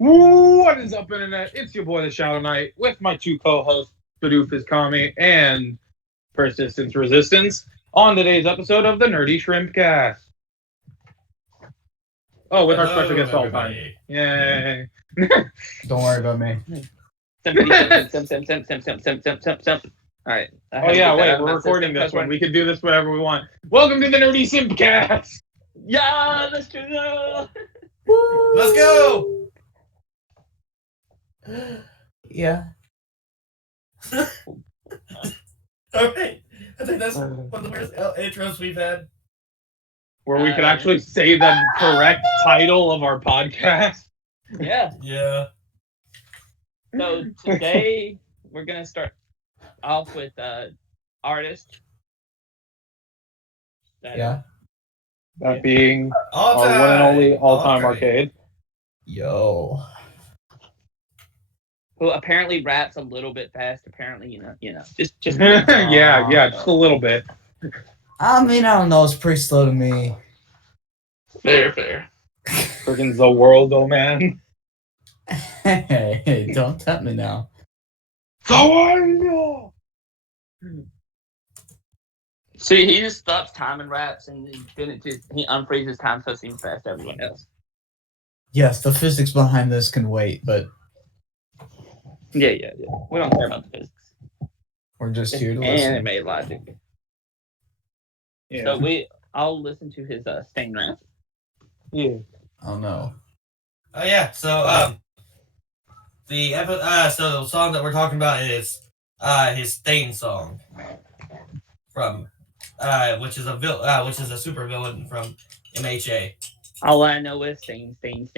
What is up, Internet? It's your boy, the shadowknight, with my two co-hosts, bidoof is Kami and Persistence Resistance, on today's episode of the Nerdy Shrimpcast. Oh, with our special guest all time. Yay! Don't worry about me. Alright. Oh yeah, wait, we're recording this one. We can do this whenever we want. Welcome to the Nerdy Simpcast! Yeah, let's do that! Let's go! Yeah. Alright. I think that's one of the worst intros we've had. Where we can actually say the correct title of our podcast. Yeah. Yeah. So today we're gonna start off with artist. Yeah. That being All our time. one and only all-time All arcade. Yo. Who apparently raps a little bit fast. Apparently, you know, just yeah, just a little bit. I mean, I don't know. It's pretty slow to me. fair. Freaking the world, though, man. Hey, don't tempt me now. The world. See, he just stops time and raps, and then he unfreezes time so it seems fast to everyone else. Yes, the physics behind this can wait, but Yeah. We don't care about the physics. we're just It's here to listen. anime logic. Yeah. So I'll listen to his Stain rap. Yeah. Oh no. Oh yeah. So the song that we're talking about is his Stain song from which is a super villain from MHA. All I know is stain. Stain.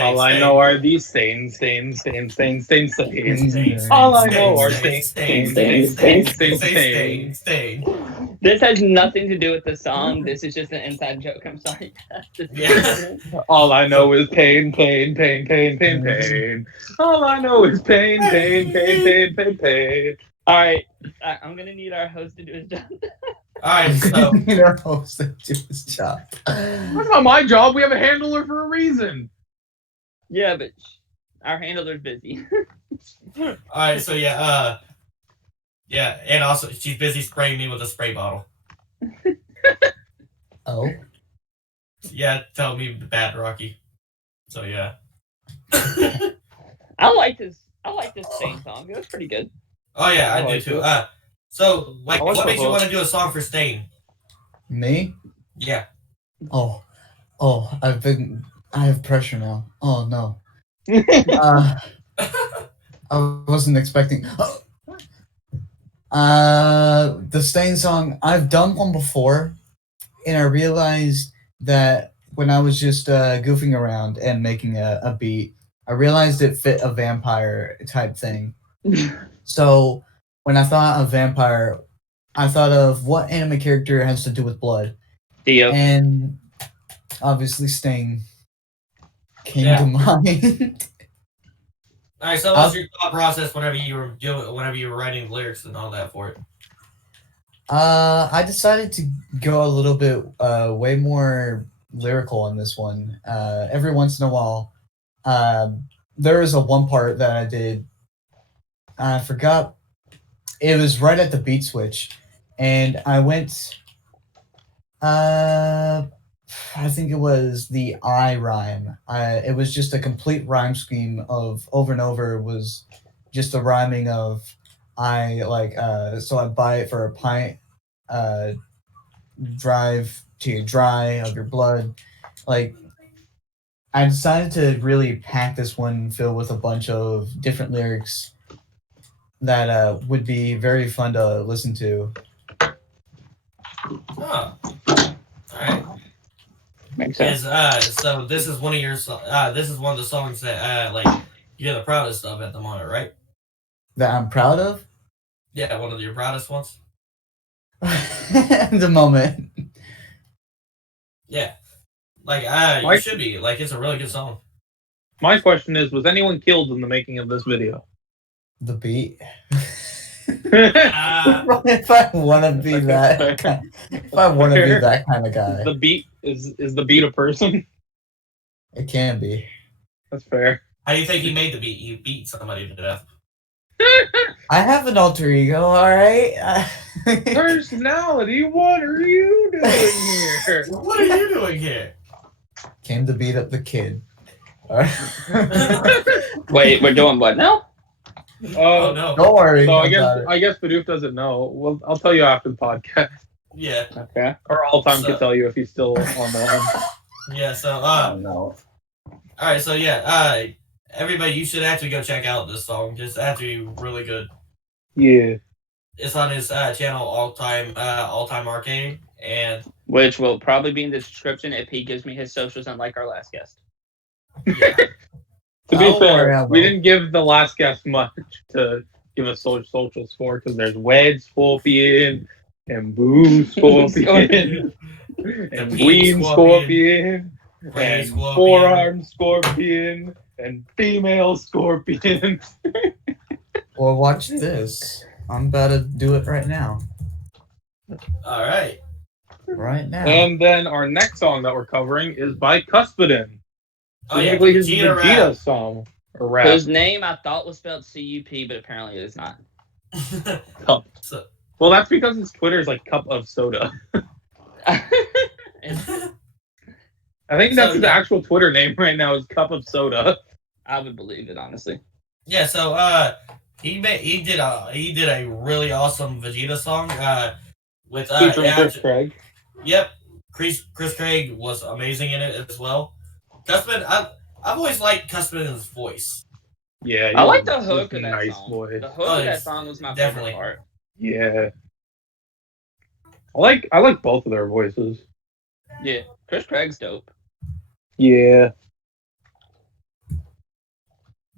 All I know are these stains. All I know are stains. This has nothing to do with the song. This is just an inside joke. I'm sorry. Yeah. All I know is pain. All I know is pain. All right, I'm gonna need our host to do his job. Alright, so Our host to do his job. That's not my job. We have a handler for a reason. Yeah, but our handler's busy. alright, so yeah, and also she's busy spraying me with a spray bottle. Oh. Yeah, tell me bad Rocky. So yeah. I like this Stain song. It was pretty good. Oh yeah, I do like too. it. So like, I like what the makes you book. want to do a song for Stain? Me? Yeah. Oh, I have pressure now. Oh no. I wasn't expecting. The Stain song. I've done one before, and I realized that when I was just goofing around and making a beat, I realized it fit a vampire type thing. So when I thought of vampire, I thought of what anime character has to do with blood, Dio. and obviously Stain came Yeah. to mind. All right. So what's your thought process whenever you were writing lyrics and all that for it? I decided to go a little bit way more lyrical on this one. Every once in a while, there was one part that I did. I forgot. It was right at the beat switch, and I went. I think it was the I rhyme. It was just a complete rhyme scheme of over and over. It was just a rhyming of I like. So I buy it for a pint. Drive to your dry of your blood. Like, I decided to really pack this one filled with a bunch of different lyrics that would be very fun to listen to. Oh. All right. Makes sense. So this is one of your this is one of the songs that like you're the proudest of at the moment, right? That I'm proud of. Yeah, one of your proudest ones. At the moment. Yeah. Like you Mike? should be. Like it's a really good song. My question is, was anyone killed in the making of this video? The beat. Uh, If I want to be that kind of guy. The beat is the beat a person? It can be. That's fair. How do you think you made the beat? You beat somebody to death. I have an alter ego, alright? Personality, what are you doing here? What are you doing here? Came to beat up the kid. Alright. Wait, we're doing what now? Oh no. Don't worry. So about it. I guess Bidoof doesn't know. Well, I'll tell you after the podcast, Yeah. Okay. or all time So- can tell you if he's still on the line. Yeah. So No. all right. So yeah. Everybody, you should actually go check out this song. It's actually really good. Yeah. It's on his channel, all time arcade, and Which will probably be in the description if he gives me his socials, unlike our last guest. yeah. To be Don't worry, fair, I we will. didn't give the last guest much to give us socials for because there's Wed Scorpion and Boo Scorpion and Pink Queen Scorpion Ray and Scorpion. Forearm Scorpion and Female Scorpion. Well, watch this. I'm about to do it right now. All right. Right now. And then our next song that we're covering is by Cuspidin. Oh yeah. Specifically his Vegeta Vegeta rap. song or rap. Whose name I thought was spelled C-U-P, but apparently it is not. Cup. So- Well, that's because his Twitter is like cup of soda. I think that's So, his yeah. actual Twitter name right now is cup of soda. I would believe it, honestly. Yeah, so he did a really awesome Vegeta song with Featuring yeah, Chris Craig. yep, Chris Craig was amazing in it as well. Cuspin, I've always liked Cuspin's voice. Yeah, I like the he's hook a of that nice song. boy. The hook Oh, of that it's song was my definitely. favorite part. Yeah. I like both of their voices. Yeah, Chris Craig's dope. Yeah.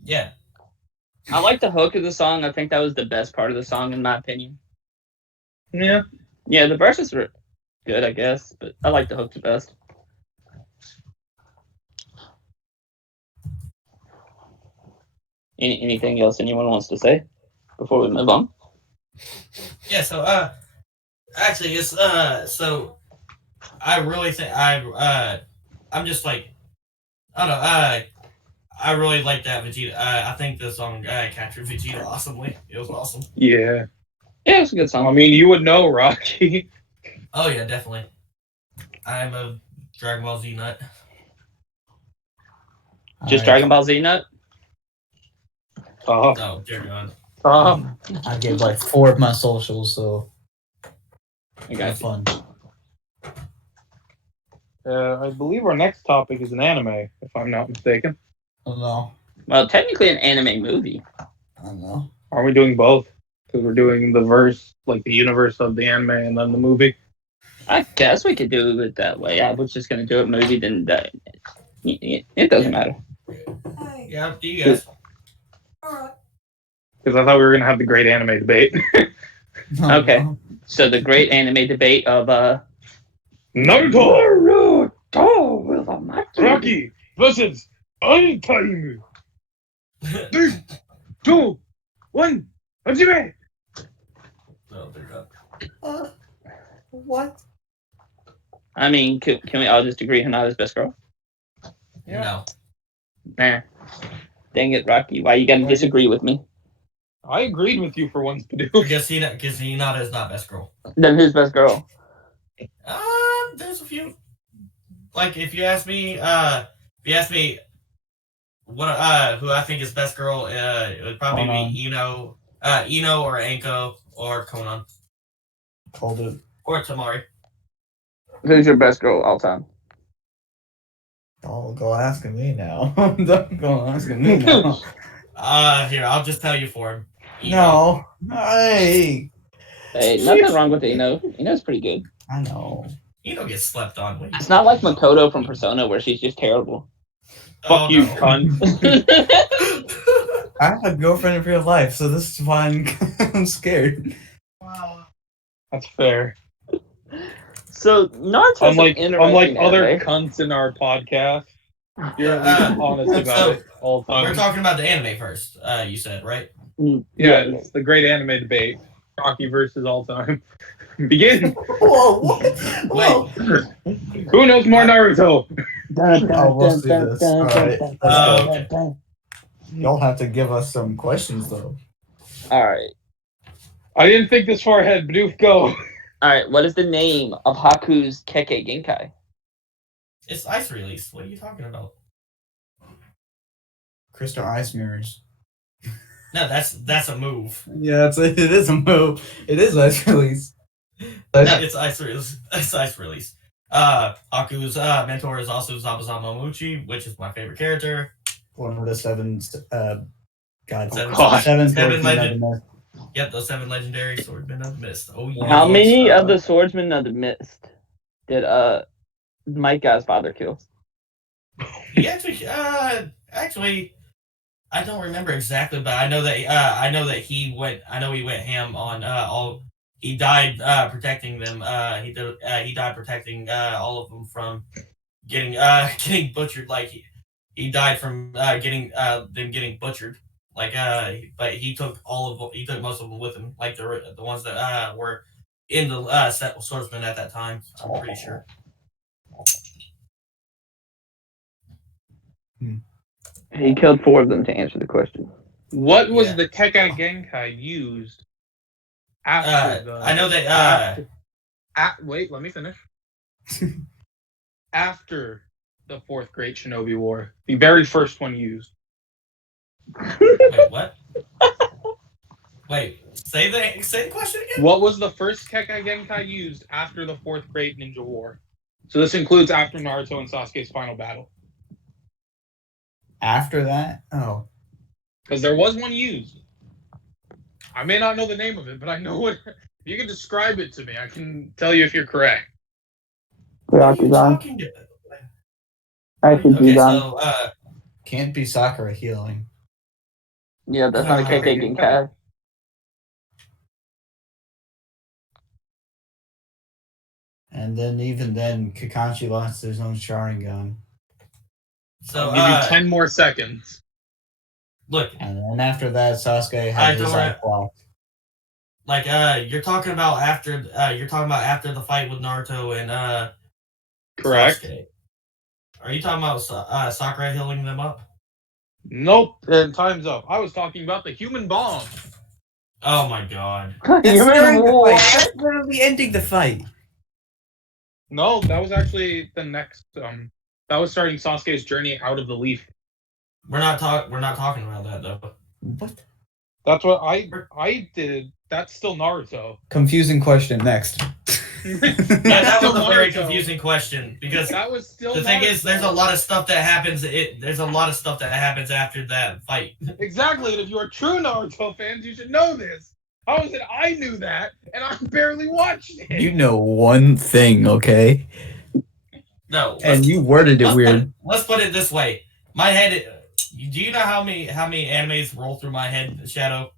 Yeah, I like the hook of the song. I think that was the best part of the song, in my opinion. Yeah. Yeah, the verses were good, I guess, but I like the hook the best. Anything else anyone wants to say before we move on? yeah. So actually, it's so I really think I'm just like I don't know I really like that Vegeta. I think the song captured Vegeta awesomely. It was awesome. Yeah. Yeah, it's a good I song. mean, you would know, Rocky. Oh yeah, definitely. I'm a Dragon Ball Z nut. Just Alright. Dragon Ball Z nut? Tom. Oh dear God. I gave like 4 of my socials, so I got have you. fun. I believe our next topic is an anime, if I'm not mistaken. I don't know. Well, technically an anime movie. I don't know. Are we doing both? Because we're doing the verse, like the universe of the anime and then the movie. I guess we could do it that way. I was just going to do it movie, then it doesn't matter. Yeah, up to you guys. Because I thought we were going to have the great anime debate. Okay. No. So the great anime debate of Naruto! with a mic. Rocky versus Untimed! 3, 2, 1, Hajime! Oh dear God. What? I mean, can we all just agree Hinata's best girl? Yeah. No. Nah. Dang it, Rocky. Why you gotta disagree with me? I agreed with you for once, Purdue. Because Hinata is not best girl. Then who's best girl? There's a few. Like if you ask me, what who I think is best girl, it would probably be Ino or Anko or Conan Called it. or Tamari. Who's your best girl all time? Don't go asking me now. Don't go asking me now. Here I'll just tell you for him. Ino. No. Hey. Hey, nothing wrong with Ino. Ino's pretty good. I know. Ino gets slept on. It's not like Makoto from Persona where she's just terrible. Fuck you, no. cunt. I have a girlfriend in real life, so this is why I'm scared. That's fair. So Naruto's Unlike an interesting other anime. cunts in our podcast, you're at least honest about so it all the We're time. talking about the anime first. You said right? Yeah, it's the great anime debate. Rocky versus all time. Begin. Whoa, what? Whoa. Who knows more Naruto? Oh, we'll see this. All right. Let's go. Okay. Y'all have to give us some questions, though. All right. I didn't think this far ahead. Bidoof, go. All right. What is the name of Haku's Kekkei Genkai? It's ice release. What are you talking about? Crystal ice mirrors. No, that's a move. Yeah, it is a move. It is ice release. No, it's ice release. It's ice release. Haku's mentor is also Zabuza Momochi, which is my favorite character. One of the seven. God, Seven swordsmen legend- of the Mist. Yep, those 7 legendary swordsmen of the mist. Oh yeah. How many of the swordsmen of the mist did Mike Guy's father kill? He actually, I don't remember exactly, but I know that he went ham on all. He died protecting them. He died protecting all of them from getting butchered. Like he died from getting them getting butchered. Like but he took most of them with him. Like the ones that were in the swordsman at that time. I'm pretty sure. He killed 4 of them to answer the question. What was Yeah. the Kekkei Genkai used after the... I know that... wait, let me finish. After the 4th Great Shinobi War, the very first one used. Wait, what? Wait, say the question again? What was the first Kekkei Genkai used after the 4th Great Ninja War? So this includes after Naruto and Sasuke's final battle. After that? Oh. Because there was one used. I may not know the name of it, but I know what... If you can describe it to me, I can tell you if you're correct. What are you talking about? Okay, so, Can't be Sakura healing. Yeah, that's not a Kekkei Genkai. And then even then, Kakashi lost his own Sharingan. so I'll give you 10 more seconds. look, And then after that, Sasuke I had his don't eye blocked. like you're talking about after the fight with Naruto and Correct. Sasuke. Are you talking about Sakura healing them up? Nope. And time's up. I was talking about the human bomb. Oh my god. That's Human during the war. fight. That's literally ending the fight. No, that was actually the next. That was starting Sasuke's journey out of the leaf. We're not talking about that though. What? That's what I did. That's still Naruto. Confusing question. Next. Yeah, that was a very Naruto. confusing question because That was still. the thing is, Naruto. there's a lot of stuff that happens. There's a lot of stuff that happens after that fight. Exactly, and if you are true Naruto fans, you should know this. How is it I knew that and I barely watched it? You know one thing, okay? No, And you worded it weird. Let's put it this way. My head. Do you know how many animes roll through my head, Shadow?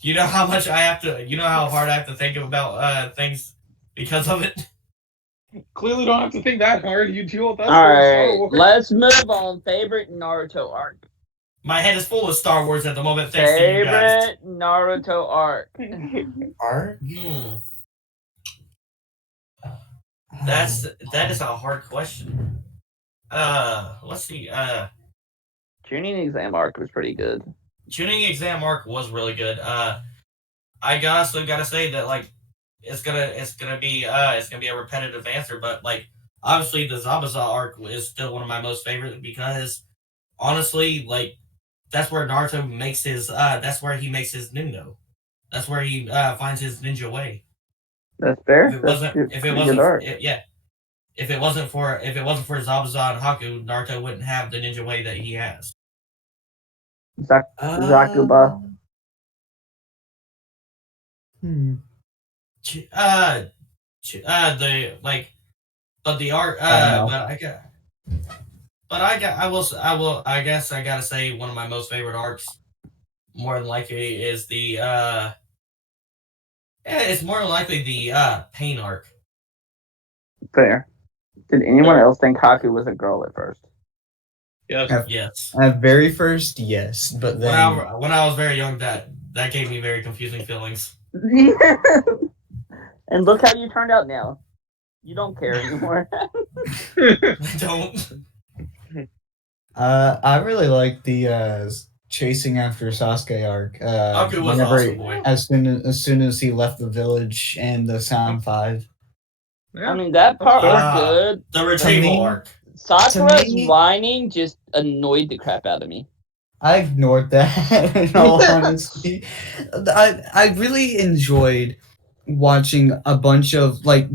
Do you know how much I have to? You know how hard I have to think about things because of it. Clearly, don't have to think that hard. You deal with that. All right, let's move on. Favorite Naruto arc. My head is full of Star Wars at the moment. Thanks to you guys. Favorite Naruto arc. Art? That is a hard question. Let's see. Tuning exam arc was pretty good. Tuning exam arc was really good. I also gotta say that like it's gonna be a repetitive answer, but like obviously the Zabuza arc is still one of my most favorite because honestly, like that's where Naruto makes his that's where he makes his Nindo. That's where he finds his ninja way. That's fair. If it wasn't for Zabuza and Haku, Naruto wouldn't have the ninja way that he has. Zakuba. I guess I gotta say one of my most favorite arcs, more than likely, is it's more than likely the pain arc. Fair. Did anyone else think Haku was a girl at first? Yes. Yes. At very first, yes, but then When I was very young, that gave me very confusing feelings. And look how you turned out now. You don't care anymore. I don't. I really like the chasing after Sasuke arc. Aku was Whenever awesome, boy. as soon as he left the village and the Sound 5. Yeah. I mean, that part was Ah. good. The retrieval me- arc. Sakura's me- whining just annoyed the crap out of me. I ignored that in all honesty. I really enjoyed watching a bunch of like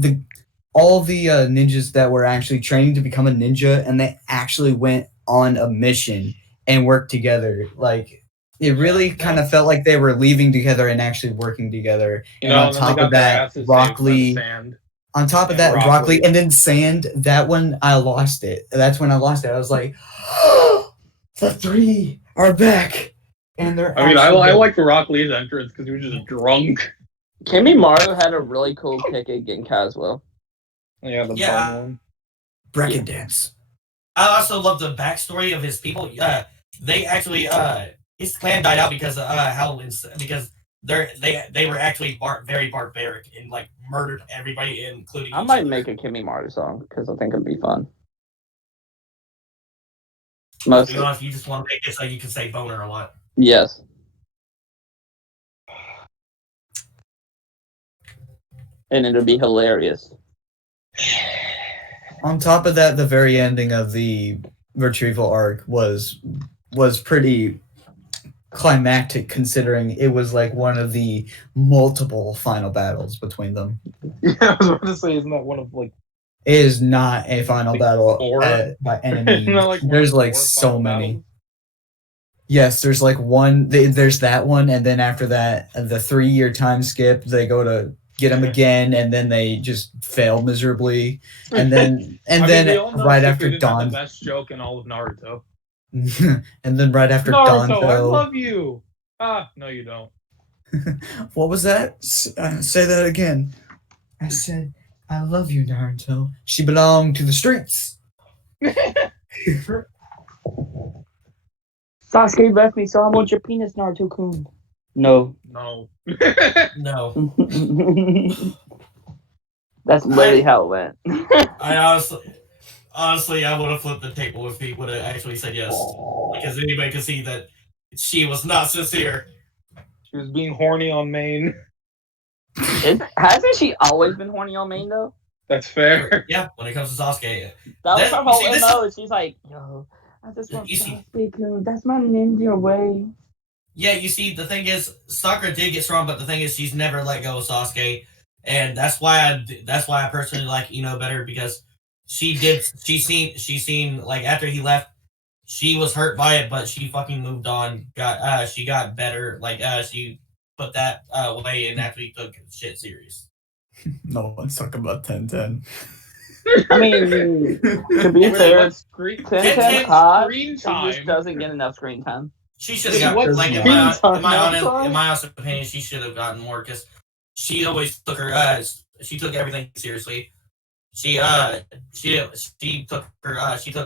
all the ninjas that were actually training to become a ninja, and they actually went on a mission and worked together. Like it really kind of felt like they were leaving together and actually working together. You And know, on and then they top got of their that, asses Rock saved by the Lee. sand. On top of And that, Rock Rock Lee, Lee. and then Sand. That one, I lost it. That's when I lost it. I was like, the three are back, and they're. I mean, I actually like the Rock Lee's entrance because he was just drunk. Kimimaro had a really cool kick at Genkai as well. Yeah, the Yeah. bum one. Breaking dance. I also love the backstory of his people. They actually his clan died out because Howlins, because they were actually very barbaric and like murdered everybody, including. I each might other. make a Kimimaro song because I think it'd be fun. To Mostly, be honest, you just want to make it so you can say boner a lot. yes. And it'll be hilarious. On top of that, the very ending of the retrieval arc was pretty climactic, considering it was like one of the multiple final battles between them. Yeah, I was about to say, isn't that one of like? It is not a final Like battle four? by enemy. Isn't that, like, one There's of like four so final many. battles? Yes, there's like one. There's that one, and then after that, the 3-year time skip. They go to get him again, and then they just fail miserably. And then I mean, we all know right Shippuden after had Dawn, the best joke in all of Naruto. and then right after Naruto, I Danzo. love you. Ah, no, you don't. What was that? Say that again. I said, I love you, Naruto. She belonged to the streets. Sasuke left me, so I want your penis, Naruto-kun. No. No. No, That's literally how it went. I honestly, I would have flipped the table if he would have actually said yes, because anybody could see that she was not sincere. She was being horny on Maine. Hasn't she always been horny on Main, though? That's fair. Yeah, when it comes to Sasuke, That was That- her you whole see, this MO. She's like, yo, I just want You see- Sasuke-kun. That's my ninja way. yeah, you see, the thing is, Sakura did get strong, but the thing is, she's never let go of Sasuke, and that's why I personally like Ino better, because she seen like after he left, she was hurt by it, but she fucking moved on. She got better. Like she put that away and actually took shit serious. No one's talking about 1010. I mean, to be Wait, fair, what screen, Ten what Screen screen she time? just doesn't get enough screen time. She should have got What like in screen my, time? in, my honest, Outside? in my honest opinion, she should have gotten more because she always took her she took everything seriously. She took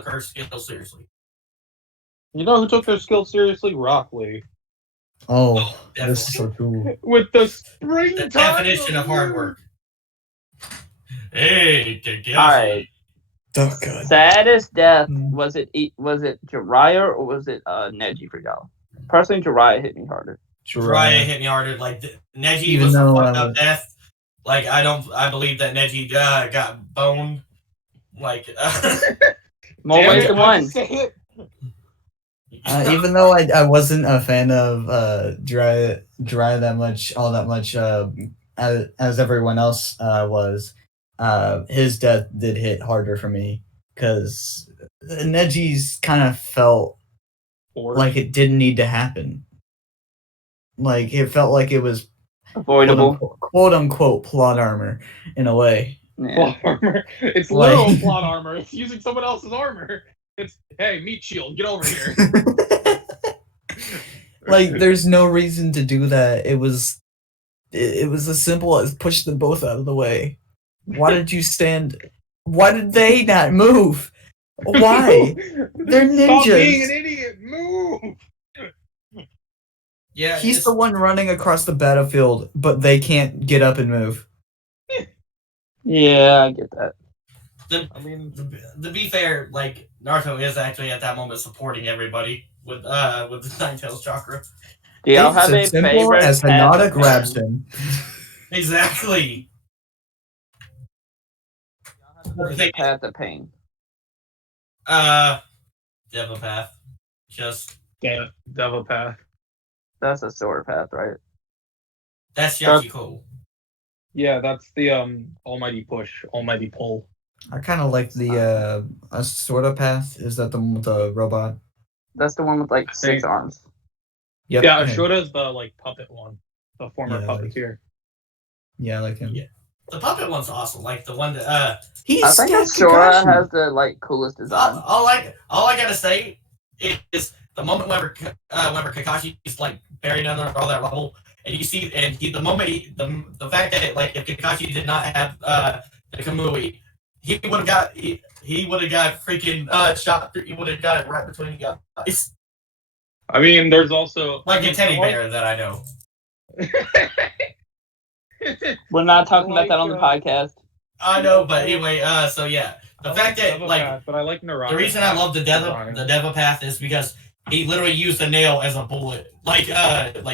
her skills seriously. You know who took their skills seriously? Rock Lee. Oh, Definitely. this is so true. With the The springtime. definition of hard work. Hey, Alright. Oh, God. Saddest death, Mm. was it Jiraiya or was it Neji for y'all? Personally, Jiraiya hit me harder. Jiraiya hit me harder. Like Neji Even was a though, fucked up death. Like I believe that Neji got boned. Like More Damn ways it, than I one. just say it. Even though I wasn't a fan of Dry that much, as everyone else was, his death did hit harder for me because Neji's kind of felt like it didn't need to happen. Like it felt like it was Avoidable. quote unquote plot armor in a way. Yeah. Plot armor. It's Like- literal plot armor. It's using someone else's armor. It's, hey, meat shield, get over here. Like there's no reason to do that. It was as simple as push them both out of the way. Why did you stand? Why did they not move? Why? They're Stop being ninjas. an idiot. Move. Yeah, He's it's- the one running across the battlefield, but they can't get up and move. Yeah, I get that. I mean, to be fair, like Naruto is actually at that moment supporting everybody with the Nine Tails chakra. Do y'all It's have a as simple favorite as path Hinata of grabs pain? him. Exactly. Y'all have a favorite path of pain? Devil Path. Just Devil Path. That's a sword path, right? that's Yachiko. Yeah, that's the almighty push, almighty pull. I kind of like the Asura path. Is that the one with the robot? That's the one with like I 6 think- arms. Yep. Yeah, him. Ashura's the like puppet one, the former Yeah, like- puppeteer. Yeah, I like him. Yeah. The puppet one's awesome. Like the one that He's I think Staff Asura Kakashi. has the like coolest design. all I gotta say is the moment whenever Kakashi is like buried under all that rubble, and you see, and the moment the fact that like if Kakashi did not have the Kamui, he would have got he would have got freaking shot. He would have got it right between the eyes, I mean, there's also like a teddy I like- bear that I know. We're not talking I about that on the like, podcast. I know, but anyway, so yeah, the I fact that Devil like Path, but I like Naraka. the reason I love the Deva path is because he literally used a nail as a bullet. Like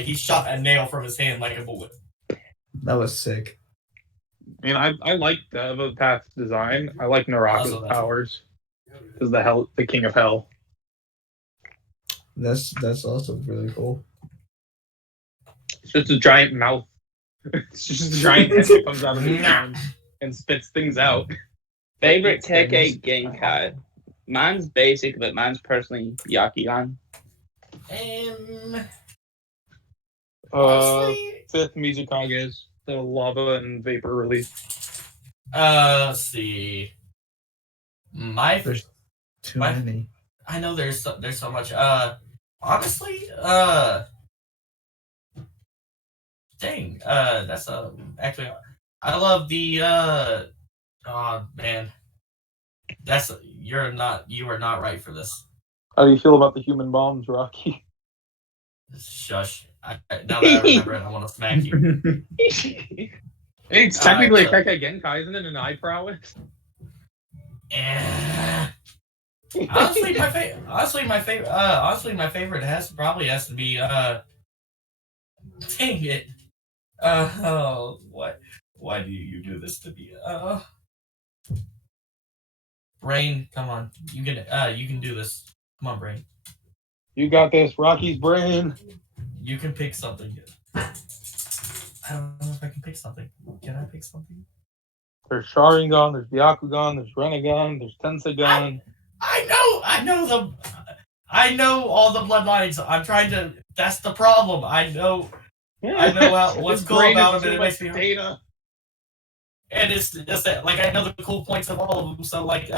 he shot a nail from his hand like a bullet. That was sick. I mean, I like Devil Path's design. I like Naraka's Also, that's- powers. Is the king of hell. That's also really cool. It's just a giant mouth. It's just a giant head that comes out of his mouth and spits things out. Favorite Eats things. Kekkei Genkai? Mine's basic, but mine's personally Yakigan. And Fifth Mizukage's the lava and vapor release. let's see. There's too My- many. I know there's so much. Honestly, dang. That's actually. I love the. Oh man. You are not right for this. How do you feel about the human bombs, Rocky? Shush. Now that I remember it, I want to smack you. It's technically Alright, a Kekkei Genkai, isn't it? An eye prowess. Eh. Honestly, my favorite probably has to be dang it. Why do you do this to me? Brain, come on. You can do this. Come on, Brain. You got this, Rocky's brain. You can pick something. I don't know if I can pick something. Can I pick something? There's Sharingan, there's Byakugan, there's Renegon, there's Tenseigan. I know all the bloodlines. I'm trying to. That's the problem. I know what's His cool brain about is him, and too it makes much me. data. And it's just that, like, I know the cool points of all of them. So, like,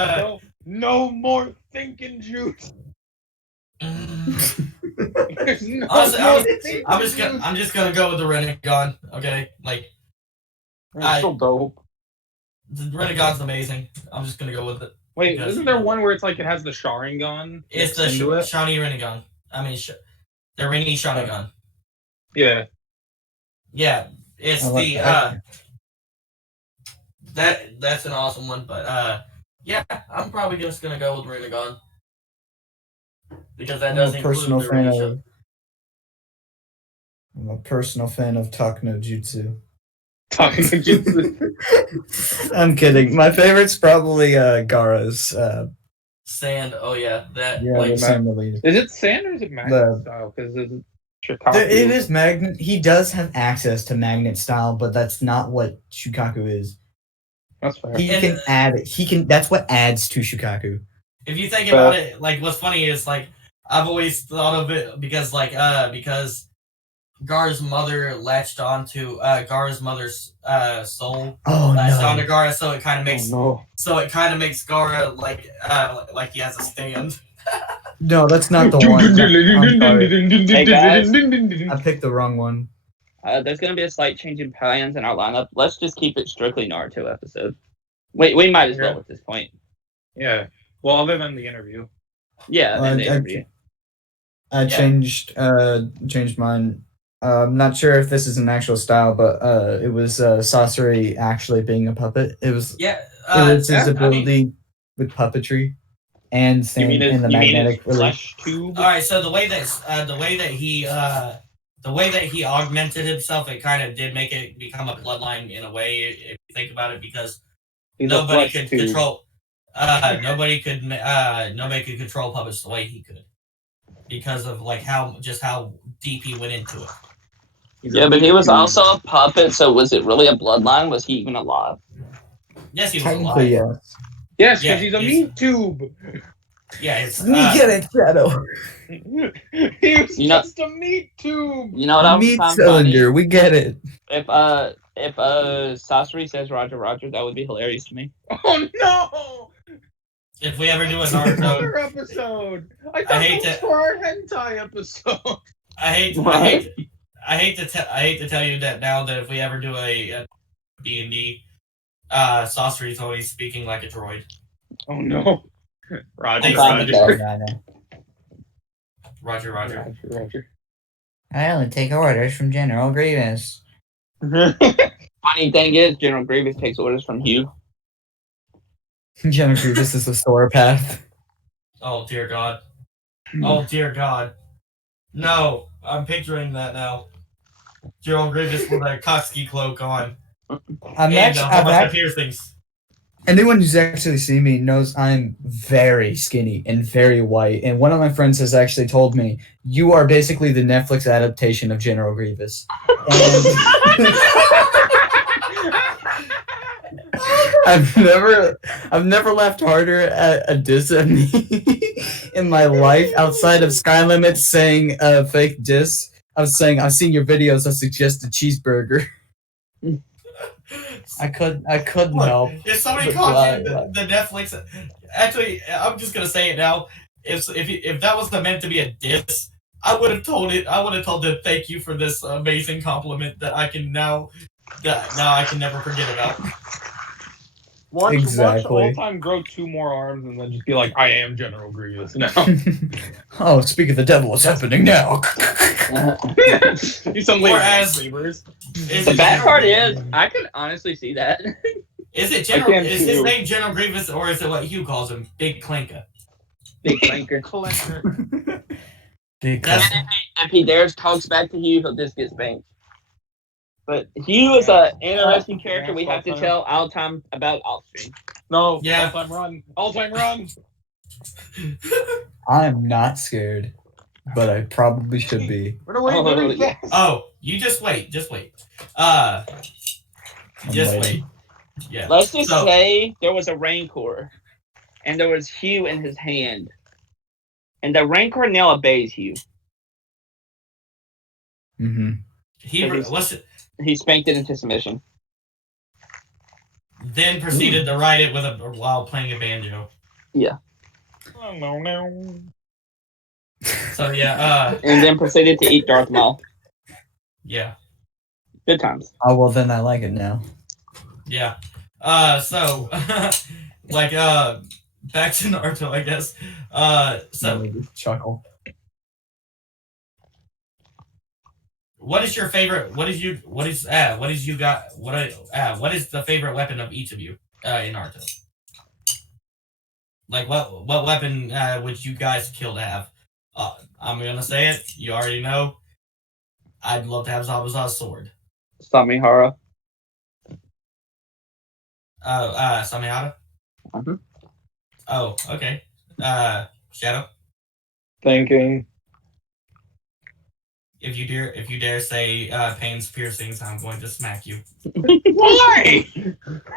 No more thinking juice. There's no Honestly, more thinking I'm just gonna go with the Renegon. Okay, like It's still dope. the Renegon's amazing. I'm just gonna go with it. Wait, Because- isn't there one where it's like it has the Sharingan? It's the mixed into it? Shiny Renegon. I mean, the Rainy Sharingan. Yeah. Yeah, it's I like the that. that's an awesome one. But yeah, I'm probably just gonna go with Renegon because that I'm does a include personal the fan Rainy of. I'm a personal fan of Talk no Jutsu. Talking to Jutsu. I'm kidding. My favorite's probably Gaara's. Sand. Oh yeah, that Yeah, like the sand release. Is it sand or is it magnet The- style? Because it's Chicago. It is magnet. He does have access to magnet style, but that's not what Shukaku is. That's fair. He And- can add it. He can. That's what adds to Shukaku. if you think about it, like what's funny is like I've always thought of it because because Gar's mother latched onto Gar's mother's soul Oh latched no! onto Gar, so it kind of makes Oh, Gar like he has a stand. No, that's not the one. I'm sorry. Hey, guys. I picked the wrong one. There's going to be a slight change in plans in our lineup. Let's just keep it strictly Naruto episode. We might as well Yeah. at this point. Yeah. Well, other than the interview. Yeah, in the I- interview. I Yeah. changed mine I'm not sure if this is an actual style, but it was Sorcery actually being a puppet. It was Yeah. it was his I ability with puppetry and You same mean his, in the you mean his magnetic relief. flesh tube? All right. So the way that he augmented himself, it kind of did make it become a bloodline in a way, if you think about it, because He's a nobody flesh could tube. control. Nobody could control puppets the way he could, because of like how deep he went into it. Yeah, but he was also a puppet, so was it really a bloodline? Was he even alive? Yes, he was Technically, alive. yes. Yes, because he's a meat tube. Yeah, it's We get it, Shadow. He was You know- just a meat tube. You know what I would Meat find cylinder. funny? We get it. If Sasori says Roger Roger, that would be hilarious to me. Oh no! If we ever do a Another Naruto, episode. I thought hate that was to- for our hentai episode. I hate to tell you that now that if we ever do a D&D, Sorcery's always speaking like a droid. Oh no! Roger, Thanks, Roger. I know. Roger. Roger. I only take orders from General Grievous. Funny thing is, General Grievous takes orders from Hugh. General Grievous is a sauropath. Oh dear God. Oh dear God. No, I'm picturing that now. General Grievous with a Kotsky cloak on. And a whole bunch of piercings. Anyone who's actually seen me knows I'm very skinny and very white. And one of my friends has actually told me, you are basically the Netflix adaptation of General Grievous. And I've never laughed harder at a diss at me in my life outside of Sky Limits saying a fake diss. I was saying, I've seen your videos, I suggest a cheeseburger. I couldn't help. If somebody But called why? you the Netflix, actually, I'm just gonna say it now. If that was meant to be a diss, I would have told it. I would have told them thank you for this amazing compliment that I can now I can never forget about. Watch Exactly. all time grow 2 more arms and then just be like, I am General Grievous now. Oh, speak of the devil, what's happening now? You some late Whereas- sabers. The bad part is, I could honestly see that. Is it can't General? Is his do. name General Grievous, or is it what Hugh calls him, Big Clanker? Big clanker. Big That's- cousin. If he dares talks back to Hugh, he'll just get spanked. But Hugh is an interesting character we have to tell all time about off stream. No, Yeah. all-time run. All-time run. I'm not scared, but I probably should be. Run away Oh, very yeah. fast. Oh, you just wait. Just wait. I'm Just waiting. wait. Yeah. Let's just So- say there was a Rancor, and there was Hugh in his hand. And the Rancor now obeys Hugh. Mm-hmm. He spanked it into submission. Then proceeded to ride it while playing a banjo. Oh, no. So yeah, And then proceeded to eat Darth Maul. yeah, Good times. Oh well, then I like it now. yeah. So like back to Naruto, I guess. So Chuckle. what is your favorite? What is the favorite weapon of each of you in Naruto? Like what weapon would you guys kill to have? I'm gonna say it. You already know. I'd love to have Zabuza's sword. Samihara. Samihara. Mhm. Oh, okay. Shadow. Thinking. If you dare say pains piercings, I'm going to smack you. Why?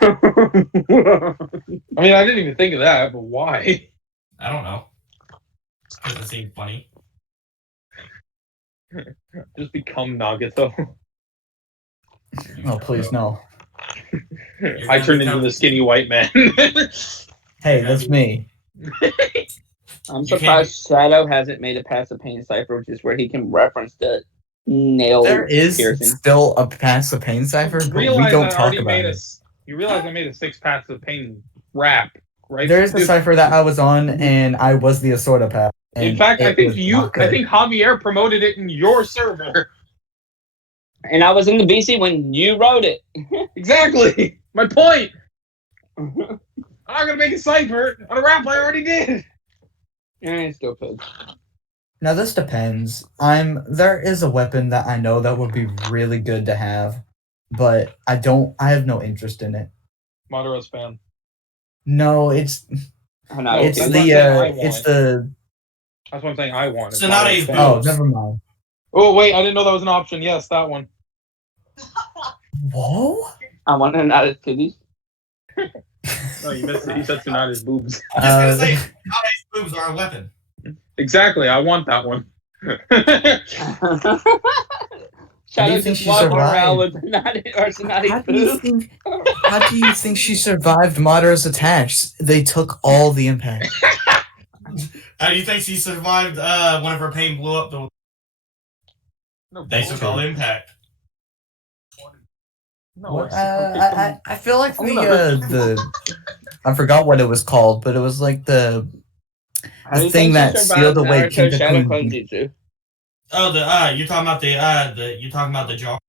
I mean, I didn't even think of that, but why? I don't know. Because it seemed funny. Just become Nagato. Oh please no. I turned into the skinny white man. Hey, that's me. I'm You surprised Shadow hasn't made it past the pain cipher, which is where he can reference the nail There is piercing. still a Pass the Pain cipher, but we Realize don't I talk already about made it. You realize I made a 6 Paths of Pain rap, right? There is a Dude, cipher that I was on, and I was the Asorta Path. in fact, I think Javier promoted it in your server. And I was in the BC when you wrote it. Exactly. My point. I'm not gonna make a cipher on a rap I already did. Stupid. Now this depends. There is a weapon that I know that would be really good to have, but I have no interest in it. Modero's fan. No, it's Oh, no, it's that's the what I'm saying I it's want. the That's what I'm saying I want. Sonate's Modero's fan. oh, boobs. never mind. Oh wait, I didn't know that was an option. Yes, that one. Whoa? I want to know his titties. No, you missed it. You said Tsunade's boobs. I'm just gonna say, Sonate's boobs are a weapon. Exactly. I want that one. How do you Shadow think just she walking around survived? with Sonati's How do you boobs. think? How do you think she survived Madara's attacks? They took all the impact. How do you think she survived when her pain blew up? They took all the impact. No, I feel like the I forgot what it was called, but it was like the How do you thing think she that sealed survived away Naruto Shadow Kinkakun. Clone Oh, you're talking about the jar.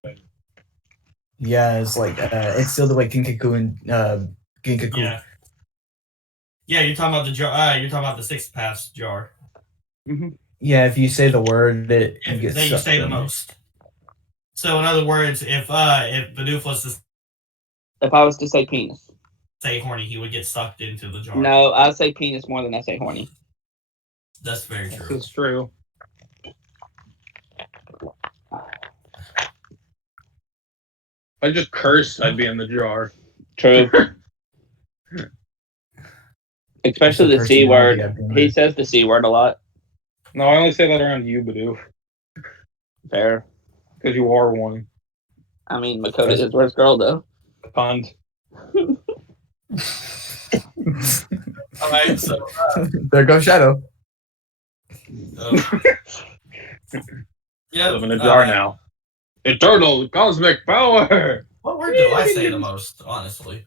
Yeah, it's like it sealed away Kinkakun. Ginkaku. Yeah. Yeah, you're talking about the jar. You're talking about the sixth pass jar. Yeah, if you say the word, it If gets you sucked say the in. most. So in other words, if Bidoof was to If I was to say penis. say horny, he would get sucked into the jar. No, I say penis more than I say horny. That's very This true. is true. If I just cursed, I'd be in the jar. True. Especially the That's C word. personality I've been He with. says the C word a lot. No, I only say that around you, Bidoof, Fair. because you are one. I mean, Makoto is worst girl, though. Cunt. All right, so There goes Shadow. yeah, I live in a jar now. Eternal cosmic power. What word do I say the most? Honestly,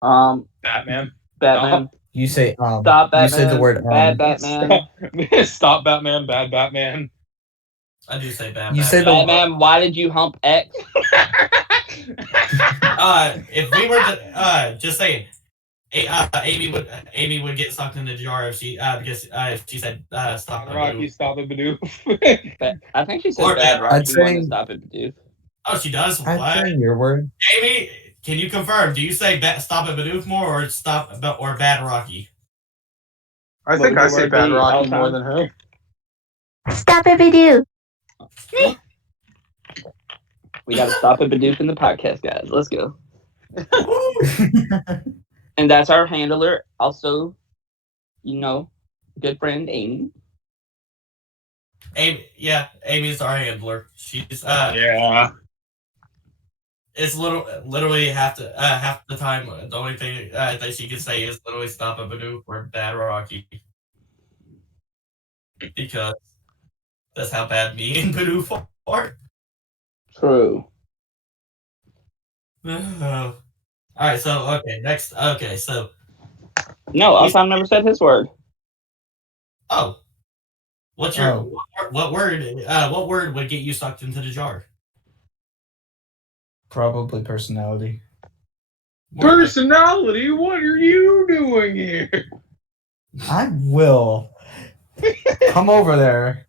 Batman. Batman. You say Stop, You say the Batman. word Bad Batman. Stop Batman. Bad Batman. I do say bad. You say the- Batman, why did you hump X? If we were to just saying, Amy would get sucked in the jar if she because if she said stop. Rocky, stop it, Bidoof. I think she said Or bad Batman. Rocky I'd say- wanted to stop it, dude. Oh, she does. I'd What? say your word. Amy, can you confirm? Do you say stop at Bidoof more or stop or bad Rocky? I What think would I your say word Bad be, Rocky more Alton? than her. Stop it, Bidoof. We gotta stop it, Bidoof in the podcast, guys. Let's go. And that's our handler. Also, good friend Amy. Amy's our handler. She's Yeah. it's literally half the time. The only thing that she can say is literally stop at Bidoof or bad Rocky, because that's how bad me and Bidoof are. True. All right, so okay, next. Okay, so No, Alton never said his word. what's your what word would get you sucked into the jar? Probably personality. Personality, what are you doing here? I will come over there.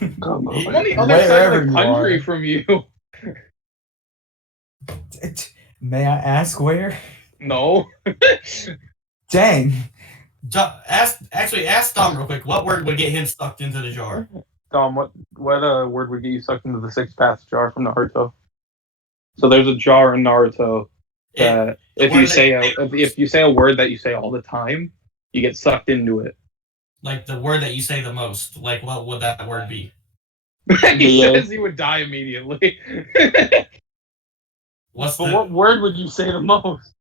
Come I'm on the other side Wherever of the you country are. from you. May I ask where? No. Dang. Ask Tom real quick. What word would get him sucked into the jar? Dom, what word would get you sucked into the sixth path jar from Naruto? So there's a jar in Naruto that if you say a word that you say all the time, you get sucked into it. Like the word that you say the most. Like what would that word be? He DA. says he would die immediately. What's But the what word would you say the most?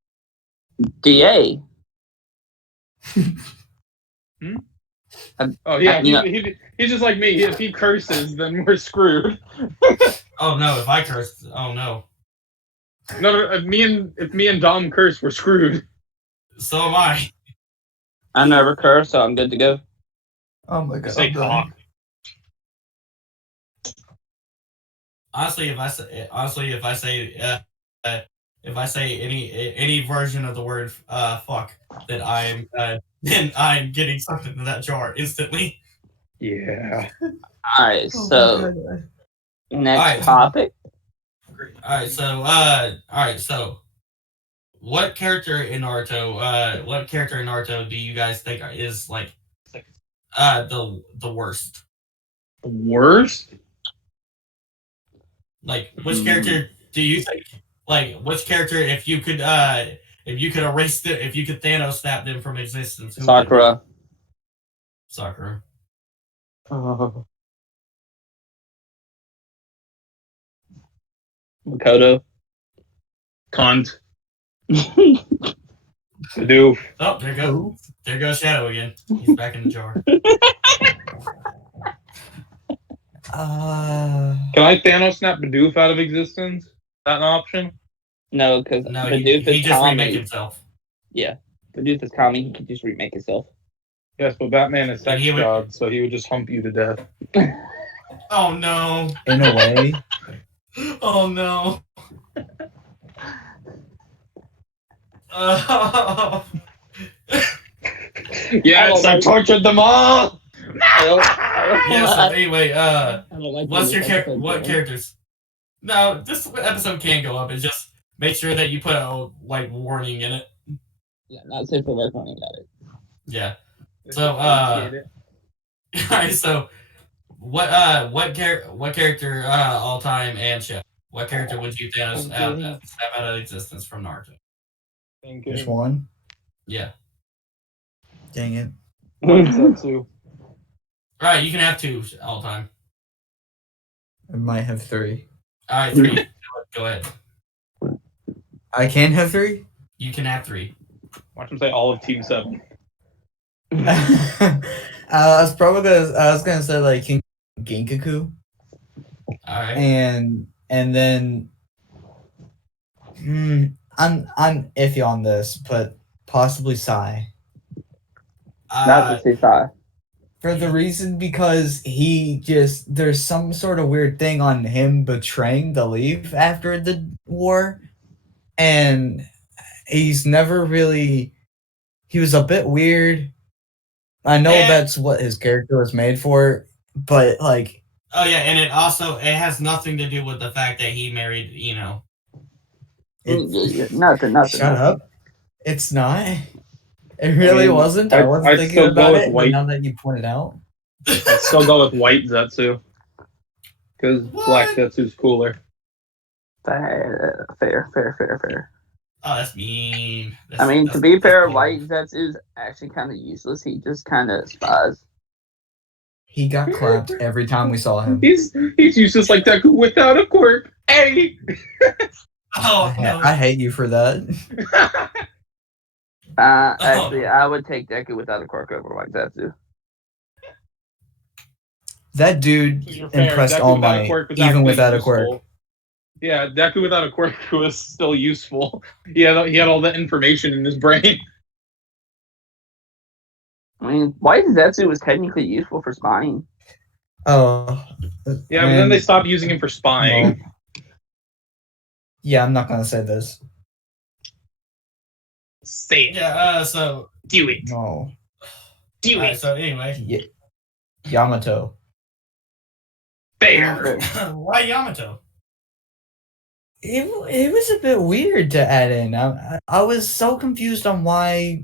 DA. Oh yeah, you know- he's just like me. If he curses, then we're screwed. Oh no, if I curse, oh no. No, if me and Dom curse, we're screwed. So am I. I never curse, so I'm good to go. Oh my god. Say cock. Honestly, if I say any version of the word fuck, then I'm getting sucked into that jar instantly. Yeah. Alright, so next Alright. topic. Alright, so what character in Naruto do you guys think is like the worst? The worst? Like which character do you think which character if you could erase it, if you could Thanos snap them from existence, who would it be? Sakura. Sakura. Makoto. Cunt. Bidoof. Oh, there goes Shadow again. He's back in the jar. Can I Thanos snap Bidoof out of existence? Is that an option? No, because No, Bidoof he is just remake Kami. himself. Yeah. Bidoof is Kami, he can just remake himself. Yes, but Batman is sex he would- god, so he would just hump you to death. Oh no. In a way. Oh no. Yes, I tortured them all! Yeah, so anyway, I don't like what's this your episode, what man. characters? No, this episode can go up. It's just make sure that you put a warning in it. Yeah, not safe for work when I got it. Yeah. So alright, so what character all time and show? What character would you snap out of existence from Naruto? Which one? Yeah. Dang it. Zetsu. Alright, you can have 2 all time. I might have 3. Alright, 3. Go ahead. I can have 3? You can have 3. Watch him say all of Team 7. I was gonna say like King Ginkaku. Alright. And then I'm iffy on this, but possibly Sai. Not the Sisai. For the reason because there's some sort of weird thing on him betraying the Leaf after the war, and he's never really. He was a bit weird. I know that's what his character was made for, but like. Oh yeah, and it has nothing to do with the fact that he married Ino. Nothing. Shut up. It's not. It really wasn't. I wasn't I'd thinking still go about with it, but white. now that you pointed out. I'd still go with white Zetsu. Because black Zetsu's cooler. Fair. Oh, that's mean. To be fair, white Zetsu's actually kind of useless. He just kind of spies. He got clapped every time we saw him. He's useless like Deku without a quirk. Hey! Oh no. I hate you for that. Actually, I would take Deku without a quirk over white Zetsu. That dude impressed Deku All without a Might, quirk was even actually without a useful. quirk. Yeah, Deku without a quirk was still useful. He had all the information in his brain. White Zetsu was technically useful for spying. Oh. Yeah, but then they stopped using him for spying. No. Yeah, I'm not gonna say this. Say it. Yeah, so Do it. No. Do it. so anyway. Yamato. Bear. Why Yamato? It was a bit weird to add in. I was so confused on why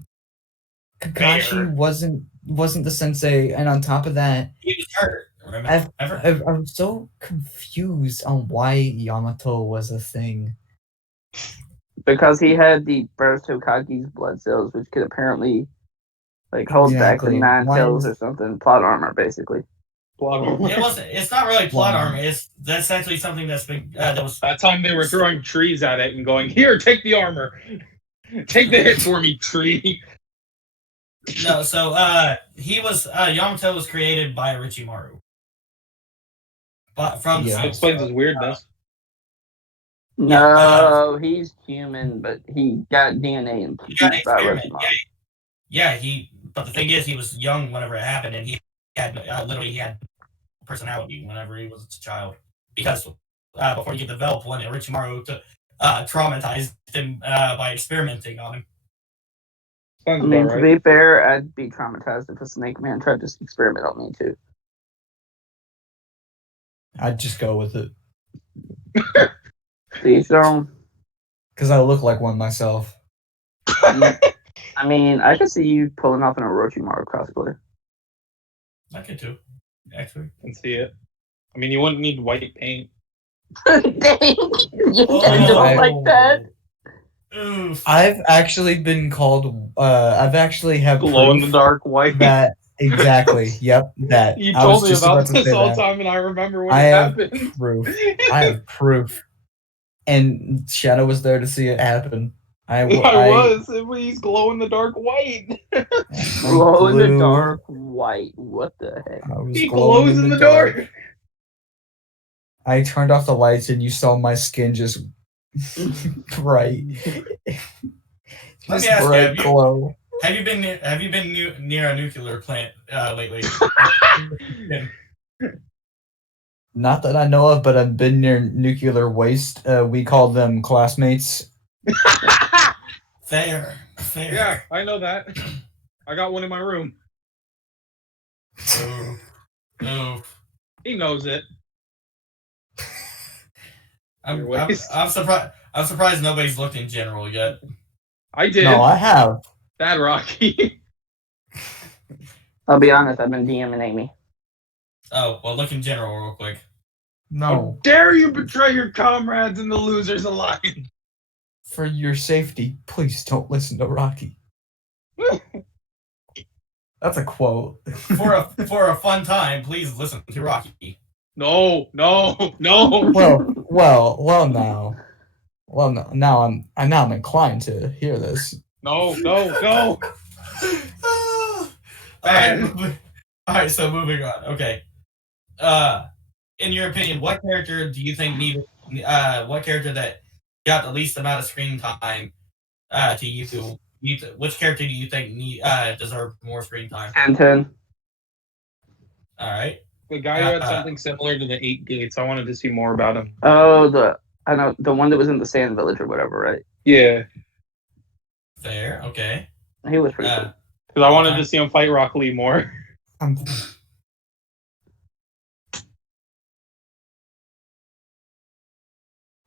Kakashi wasn't the sensei, and on top of that, He was hurt. Remember? I'm so confused on why Yamato was a thing. Because he had the first Hokage's blood cells, which could apparently hold back the Exactly. 9 Why cells is- or something. Plot armor, basically. It's not really plot Wow. armor. That's actually something that's been that was. That time they were throwing trees at it and going, "Here, take the armor. Take the hit for me, tree." No, so Yamato was created by Orochimaru. But from That explains his weirdness. No, he's human, but he got DNA and he got by experiment. Orochimaru. Yeah, but the thing is, he was young whenever it happened, and he had literally he had personality whenever he was a child because before he could develop one, and Orochimaru traumatized him by experimenting on him. Sounds I mean, about to right. be fair, I'd be traumatized if a snake man tried to experiment on me too. I'd just go with it See, so because I look like one myself. I mean, I could see you pulling off an Orochimaru cosplay. I could too, actually. Can see it. I mean, you wouldn't need white paint. Dang, you Oh. don't like that? Oof. I've actually been called. I've actually have Glow in the proof dark white. that exactly. Yep, that. You I told was me just about to this say all that. the time, and I remember when I it have happened. proof. I have proof. And Shadow was there to see it happen. I was. He's glow in the dark white. Glow in the dark white. What the heck? I was He glowing glows in the dark. I turned off the lights and you saw my skin just bright. Let me Just ask bright you, glow. have you been near a nuclear plant lately? Not that I know of, but I've been near nuclear waste. We call them classmates. Fair. Yeah, I know that. I got one in my room. No. He knows it. I'm Waste. surprised. I'm surprised nobody's looked in general yet. I did. No, I have. Bad Rocky. I'll be honest, I've been DMing Amy. Oh well, look in general real quick. No. How dare you betray your comrades in the Losers Alliance? For your safety, please don't listen to Rocky. That's a quote. For a fun time, please listen to Rocky. No. Well, now. Well, no, now I'm inclined to hear this. No. Alright, so moving on. Okay. In your opinion, what character do you think needed what character that got the least amount of screen time to you? Which character do you think deserved more screen time? 10-10. Alright. The guy who had something similar to the 8 Gates. I wanted to see more about him. Oh, I know the one that was in the Sand Village or whatever, right? Yeah. Fair, okay. He was pretty cool. Because I wanted to see him fight Rock Lee more.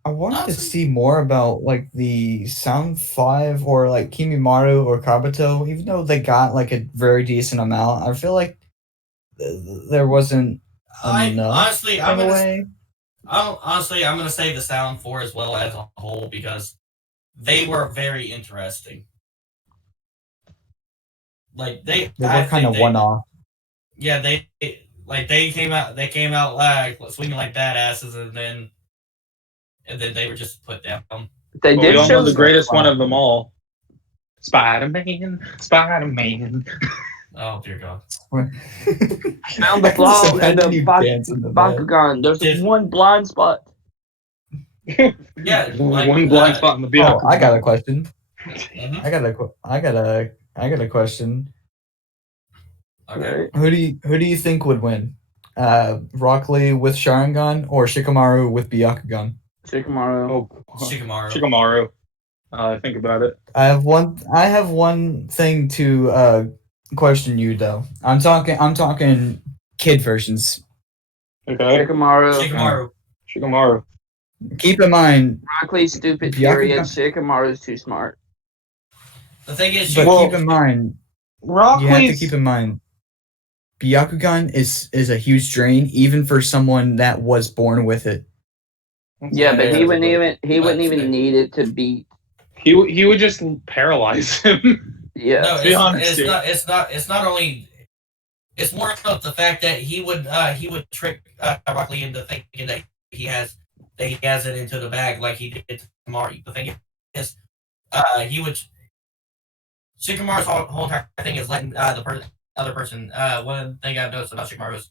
I wanted to see more about like the Sound 5 or like Kimimaru or Kabuto, even though they got like a very decent amount. I feel like there wasn't enough. Honestly, I'm gonna say the Sound 4 as well as a whole because they were very interesting. Like they were kind of one-off. Yeah, they came out like swinging like badasses, and then they were just put down. They But did we all show know the greatest one of them all. Spider-Man. Oh dear God! Found the flaw in the Bakugan. Bakugan. There's just one blind spot. Yeah, one blind spot in the Byakugan. I got a question. Mhm. I got a question. Okay. Who do you think would win? Rock Lee with Sharingan or Shikamaru with Byakugan? Shikamaru. Oh, Shikamaru. Think about it. I have one thing to question you though. I'm talking kid versions. Okay. Shikamaru. Keep in mind, Rock Lee's stupid. Byakugan- Period. Shikamaru's too smart. The thing is, but keep in mind, Rock you have to Lee's- keep in mind, Byakugan is a huge drain even for someone that was born with it. Yeah, but he wouldn't even need it to beat. He would just paralyze him. Yeah. No, to be honest, it's not only. It's more of the fact that he would trick Rock Lee into thinking that he has it into the bag like he did to Mari. The thing is, he would. Shikamaru's whole entire thing is letting the other person. One thing I've noticed about Shikamaru is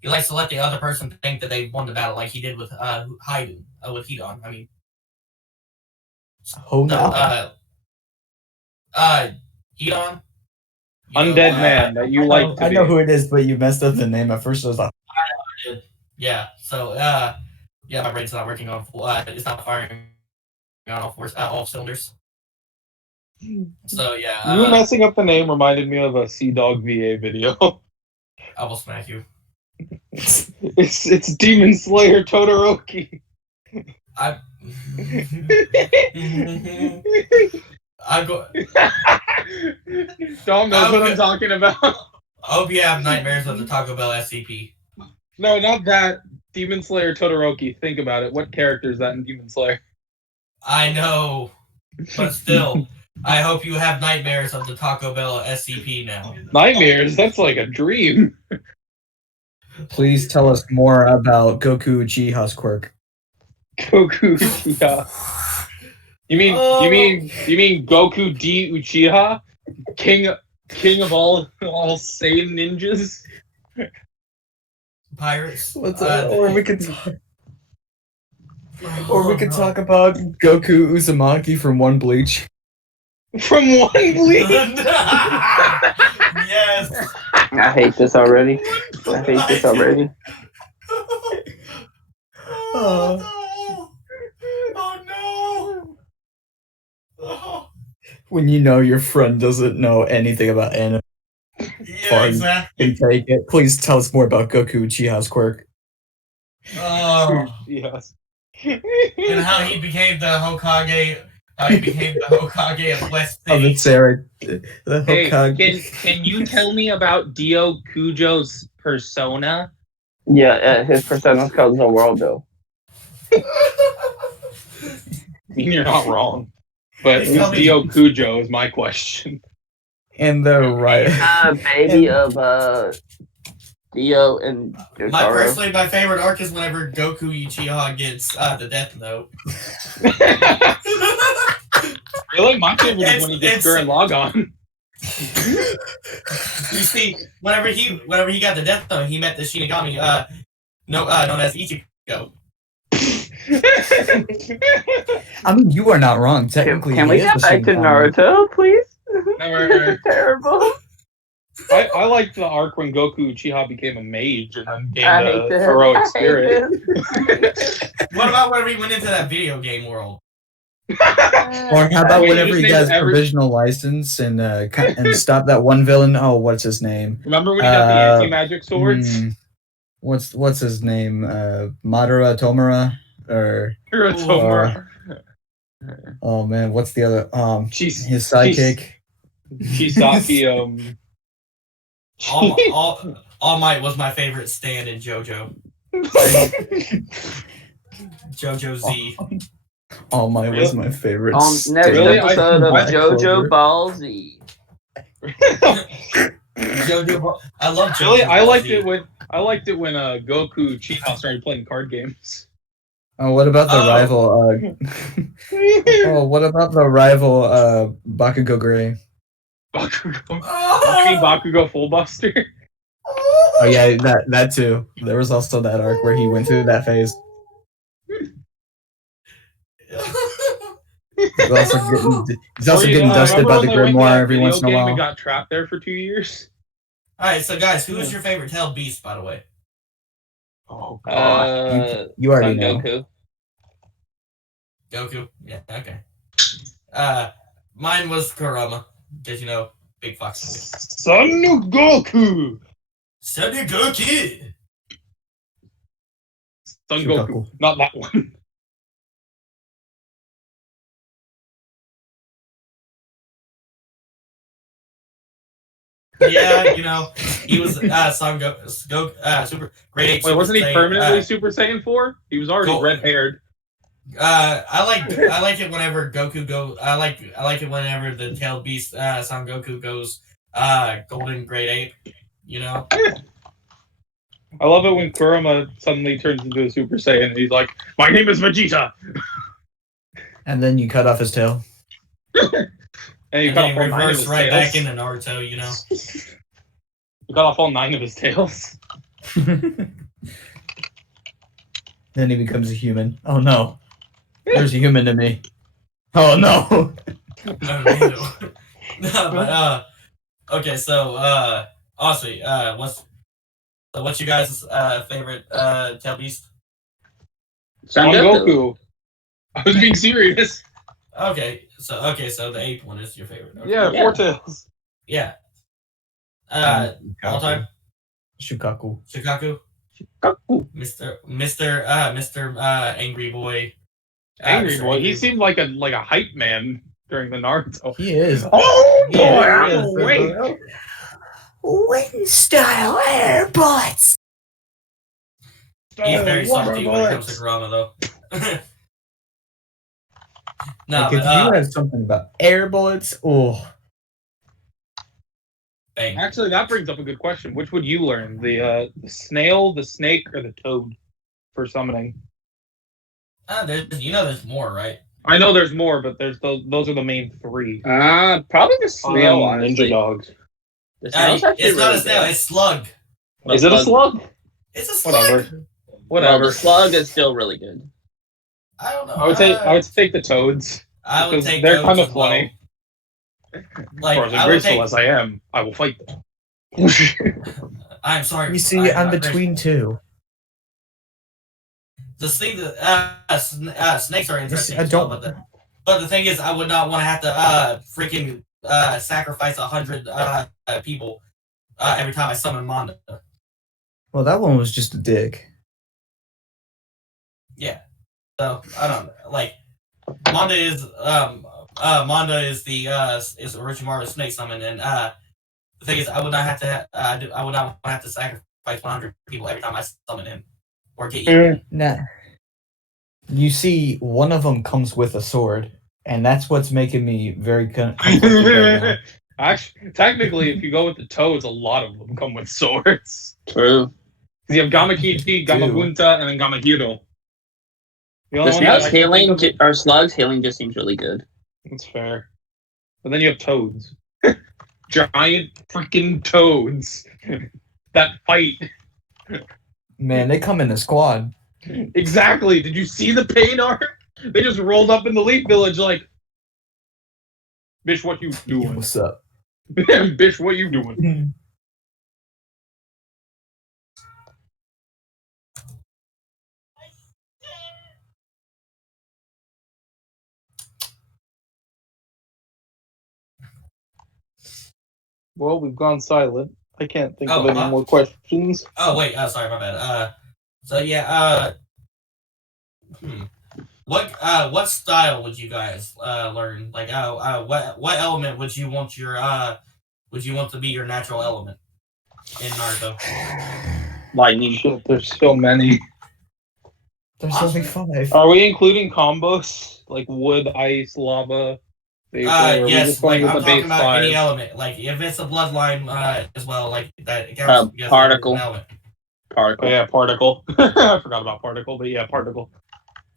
he likes to let the other person think that they won the battle, like he did with Haidu, with Hidon. I mean, Hidon. Undead man that you like to know who it is, but you messed up the name at first. I was like, Yeah. So Yeah, my brain's not working on full. It's not firing on all cylinders. So yeah, You messing up the name reminded me of a Sea Dog VA video. I will smack you. It's Demon Slayer Todoroki. I. I go. Dom knows what I'm talking about. I hope you have nightmares of the Taco Bell SCP. No, not that. Demon Slayer Todoroki. Think about it. What character is that in Demon Slayer? I know, but still, I hope you have nightmares of the Taco Bell SCP now. Nightmares? That's like a dream. Please tell us more about Goku Uchiha's quirk. Goku Uchiha. You mean Goku D Uchiha? King of all Saiyan ninjas? Pirates. Or we could talk. Or we could talk about Goku Uzumaki from One Bleach. From One Bleach? Yes. I hate this already. Oh no! Oh. When you know your friend doesn't know anything about anime Yeah, Fun. exactly. and take it, please tell us more about Goku Uchiha's quirk. Oh, Yes. and how he became the Hokage. How he became the Hokage of West Of the City. Sarah, the Hey, Hokage. can you tell me about Dio Kujo's persona? Yeah, his persona's called the world though. I mean, you're not wrong. But Please who's tell me- Dio Kujo is my question. And the right. Baby of Dio and Jotaro. My favorite arc is whenever Goku Uchiha gets the Death Note. Really? My favorite is when he gets It's- Gurren Lagann. You see, whenever he got the Death Note, he met the Shinigami, known as Ichigo. I mean, you are not wrong. Technically, Can he we is get the back to Shinigami. Naruto, please? Never. This is terrible. I liked the arc when Goku Uchiha became a mage and then I gained hate a this. heroic I hate spirit. this. What about whenever he went into that video game world? Or how about Wait, whenever you he think gets every- provisional license and stop that one villain? Oh, what's his name? Remember when he got the anti-magic swords? What's his name? Madara Tomura or Hirotomura. oh man, what's the other? She's His sidekick. Chisaki. All Might was my favorite stand in JoJo. JoJo Z. All Might was my favorite. On next Really? episode of I- JoJo Ball Z. JoJo. I love JoJo. Really, I liked Z. it when Goku Uchiha started playing card games. Oh, what about the Oh. rival? Oh, what about the rival? Bakugo Gray. Bakugo. Oh. You mean Bakugo Full Buster? Oh yeah, that too. There was also that arc where he went through that phase. He's also getting dusted by the grimoire every once in a And while. got trapped there for 2 years. Alright, so guys, who is your favorite tailed beast, by the way? Oh god. You already Son know. Goku. Goku? Yeah, okay. Mine was Kurama, because, Big Fox. Son of Goku. Son of Goku! Son Shukaku. Goku. Not that one. Yeah, he was Son Super Great Ape. Wait, wasn't he Super Saiyan, permanently Super Saiyan 4? He was already Go- red-haired. I like it whenever Goku goes. I like it whenever the tailed beast Son Goku goes Golden Great Ape. I love it when Kurama suddenly turns into a Super Saiyan and he's like, "My name is Vegeta!" And then you cut off his tail. And he And cut then off all 9 of reverse his right back tails. into Naruto. He cut off all 9 of his tails. Then he becomes a human. Oh no. There's a human to me. Oh no. No, but okay, so honestly, what's your guys' favorite tail beast? Son Goku. Goku. I was being serious. Okay, so the ape one is your favorite. Okay. Yeah, Yeah. Four Tails. Yeah. All Shukaku. time. Shukaku. Shikaku. Goku. Mr. Angry Boy. Angry Mr. Boy. He seemed like a hype man during the Naruto. He is. Oh boy, Yeah, I'm awake. Wind style air bullets. He's very Water salty when it comes to bullets. Kurama, though. No, Like, if you had something about air bullets, oh, bang. Actually, that brings up a good question. Which would you learn? The snail, the snake, or the toad for summoning? There's more, right? I know there's more, but those are the main three. Probably the snail, Other than honestly. Ninja dogs. The snail's actually It's not really a snail, good. it's slug. Is it a slug? It's a slug. Whatever. Well, Whatever. the slug is still really good. I don't know. I would take the toads. I would because take they're those kind of as well. funny. Like, As I would graceful take. as I am, I will fight them. I'm sorry. you see, I'm I'm not between two. The thing that snakes are interesting. I as well, don't- but the thing is, I would not want to have to freaking sacrifice 100 people every time I summon Manda. Well, that one was just a dig. Yeah. So I don't know. Like Manda is the is Orochimaru's snake summon, and the thing is, I would not have to I would not want to have to sacrifice 100 people every time I summon him or get eaten. Nah. You see, one of them comes with a sword, and that's what's making me very conflicted right now. Actually, technically, if you go with the toads, a lot of them come with swords. True. You have Gamakichi, Gamabunta, and then Gamahiro. The The only one that snail's I can healing, think of- or slugs healing just seems really good. That's fair. But then you have toads. Giant freaking toads that fight. Man, they come in a squad. Exactly. Did you see the pain arc? They just rolled up in the Leaf Village like, bitch, what you doing? What's up? Bitch, what you doing? Well, we've gone silent. I can't think of any more questions. Oh wait, sorry, my bad. So yeah, what style would you guys learn? Like, what element would you want to be your natural element in Naruto? Lightning. Shit, there's so many. There's only 5. Are we including combos like wood, ice, lava? Or are we Yes, just going like with I'm the talking base about 5? any element. Like if it's a bloodline as well, like that. It counts as an Particle. element. Particle. Oh yeah, particle. I forgot about particle, but yeah, particle.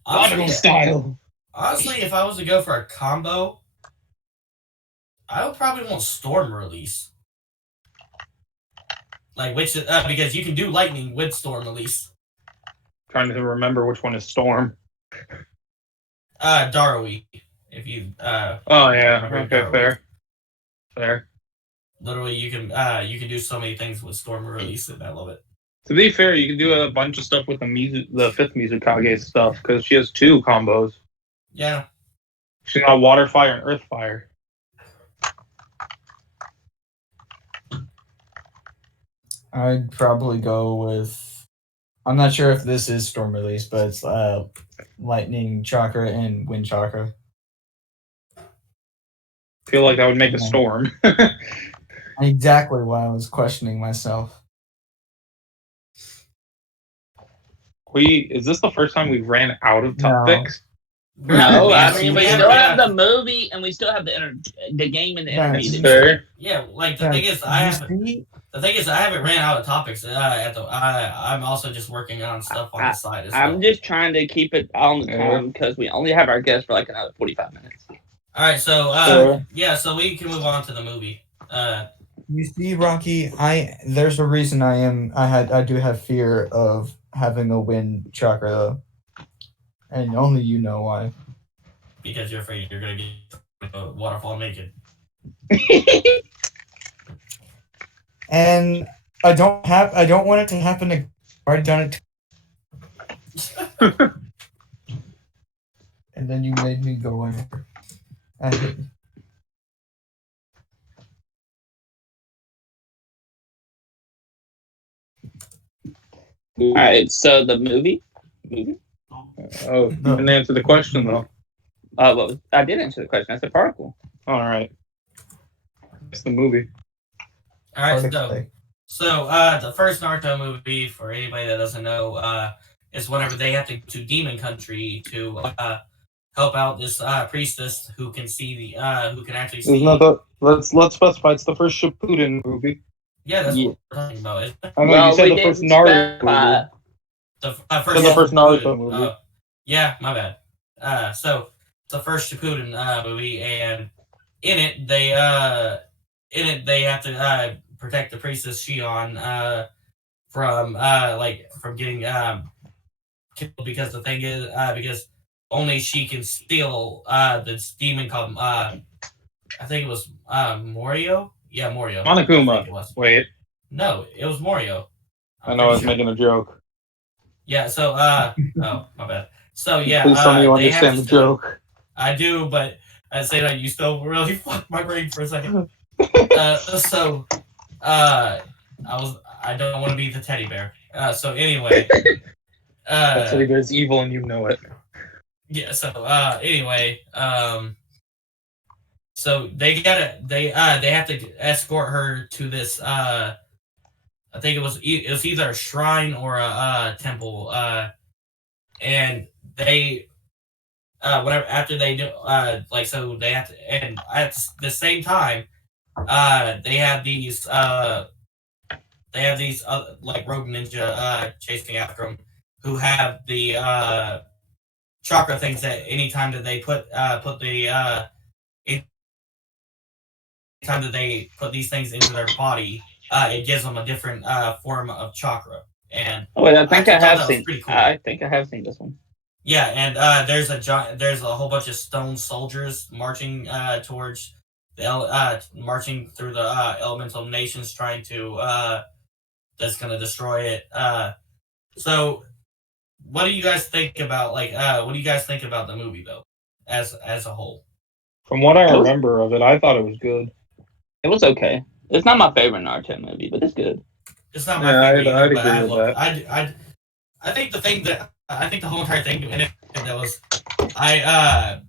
Particle style. Honestly, if I was to go for a combo, I would probably want storm release. Like which because you can do lightning with storm release. Trying to remember which one is storm. Darui. If you Oh yeah. Okay, fair. Literally, you can do so many things with storm release, and I love it. To be fair, you can do a bunch of stuff with the fifth Mizukage stuff because she has 2 combos. Yeah. She's got water fire and earth fire. I'd probably go with. I'm not sure if this is storm release, but it's lightning chakra and wind chakra. Feel like that would make a storm. Exactly why I was questioning myself. Is this the first time we've ran out of top No. picks? No, I Yeah, mean we yeah, still yeah. have the movie and we still have the game and the That's intermediate. Fair. Yeah, like the thing is, I You haven't. see? The thing is, I haven't ran out of topics. I'm also just working on stuff on the side as well. I'm just trying to keep it on the time because we only have our guest for like another 45 minutes. All right, so Sure. yeah, so we can move on to the movie. You see, Rocky, there's a reason I do have fear of having a wind chakra though. And only you know why. Because you're afraid you're gonna get a waterfall naked. And I don't want it to happen. I've already done it. And then you made me go in. I hate you. All right, so the movie. Oh, you No. didn't answer the question though. I did answer the question. I said particle. All right. It's the movie. All right, Particle. so the first Naruto movie, for anybody that doesn't know, is whenever they have to go to Demon Country to help out this priestess who can see who can actually see. Isn't that the? Let's specify. It's the first Shippuden movie. Yeah, that's Yeah. what we're talking about. Isn't it? I know Well, you said we the first didn't Naruto specify. movie. The The first Naruto movie. Yeah, my bad. So it's the first Shippuden movie, and in it they have to protect the priestess Shion from getting killed, because the thing is because only she can steal this demon called I think it was Morio. Yeah, Morio. I think it Monokuma. was. Wait, No, it was Morio. I know I was pretty sure. making a joke. Yeah, so oh, my bad. So yeah, Please tell me you they have understand to the steal it. joke. I do, but I say that you still really fucked my brain for a second. I don't want to be the teddy bear. So anyway, That teddy bear's evil and you know it. yeah. So anyway, so they have to escort her to this. I think it was either a shrine or a temple. And they whatever after they do so they have to, and at the same time they have these like rogue ninja chasing after them, who have the chakra things that anytime that they put anytime that they put these things into their body, it gives them a different form of chakra. And Oh wait, I think I thought have that was seen. pretty cool. I think I have seen this one. Yeah, and there's a whole bunch of stone soldiers marching towards marching through the elemental nations, trying to that's gonna destroy it. So what do you guys think about what do you guys think about the movie though, as a whole? From what I remember of it, I thought it was good. It was okay. It's not my favorite Naruto movie, but it's good. It's not my Yeah, favorite either, I'd but I agree with love that. I think the whole entire thing in it that was I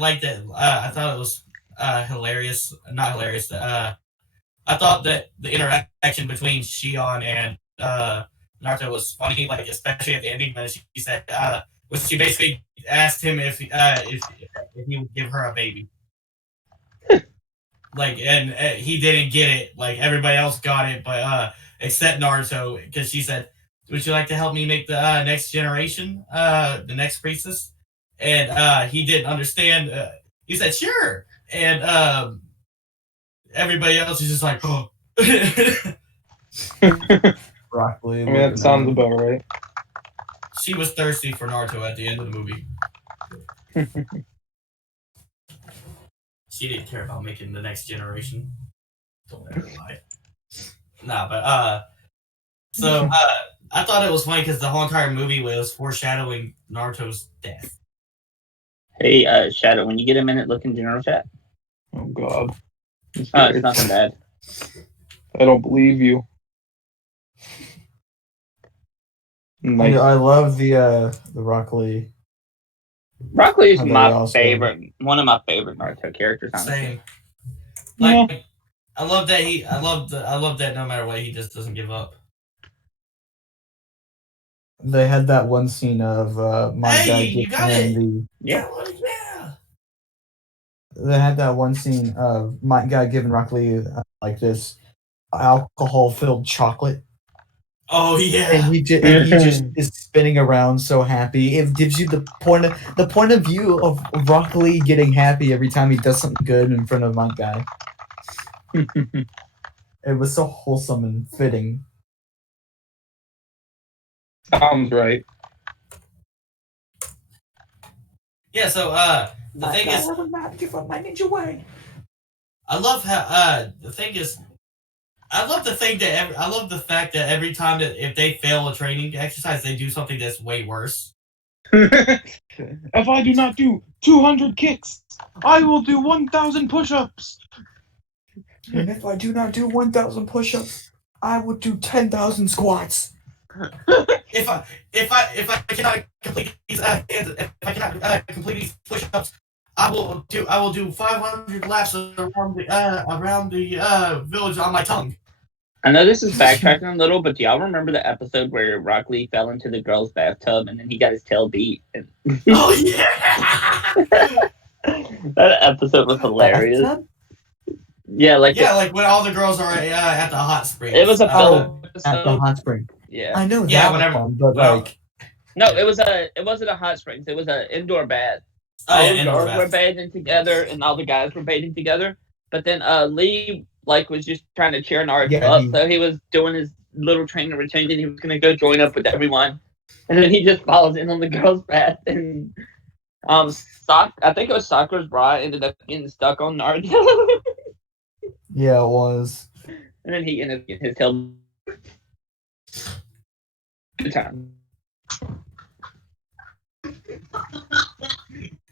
liked it. I thought it was hilarious. Not hilarious. I thought that the interaction between Shion and Naruto was funny, like especially at the ending when she said when she basically asked him if he would give her a baby. Like, and he didn't get it. Like everybody else got it, but except Naruto, because she said, "Would you like to help me make the next generation, the next priestess?" And he didn't understand. He said, "Sure," and everybody else is just like, "Oh." Broccoli. I mean, that sounds about right. She was thirsty for Naruto at the end of the movie. She didn't care about making the next generation. Don't let her lie. Nah, but so I thought it was funny because the whole entire movie was foreshadowing Naruto's death. Hey, Shadow, when you get a minute, look in general chat. Oh God. It's nothing bad. I don't believe you. Nice. I love the broccoli. Broccoli is Oh, my awesome. favorite, one of my favorite Naruto characters. Honestly. Same. Like, I love that I love that no matter what, he just doesn't give up. They had that one scene of my Hey, guy you giving got him it! the. Yeah. Yeah. They had that one scene of my guy giving Broccoli like this alcohol-filled chocolate, Oh yeah. and he just is spinning around so happy. It gives you the point of view of Broccoli getting happy every time he does something good in front of my guy. It was so wholesome and fitting. Sounds right. Yeah. So the thing is, will not give up my ninja way. I love how the thing is. I love the fact that every time that if they fail a training exercise, they do something that's way worse. If I do not do 200 kicks, I will do 1,000 push-ups. If I do not do 1,000 push-ups, I would do 10,000 squats. If I cannot complete these push-ups, I will do 500 laps around the village on my tongue. I know this is backtracking a little, but do y'all remember the episode where Rock Lee fell into the girl's bathtub and then he got his tail beat? And Oh yeah! that episode was hilarious. Yeah, like when all the girls are at the hot springs. it was a Oh, episode. at the hot spring. Yeah. I know Yeah, that whenever- one, but well, like, No, it wasn't a hot springs. It was an indoor bath. Oh, All yeah, the indoor girls were bath. bathing together, and all the guys were bathing together. But then Lee was just trying to cheer Naruto Yeah, up, so he was doing his little training routine, and he was gonna go join up with everyone. And then he just follows in on the girls' bath, and I think it was Sakura's bra ended up getting stuck on Naruto, yeah, it was. and then he ended up getting his tail. Good time.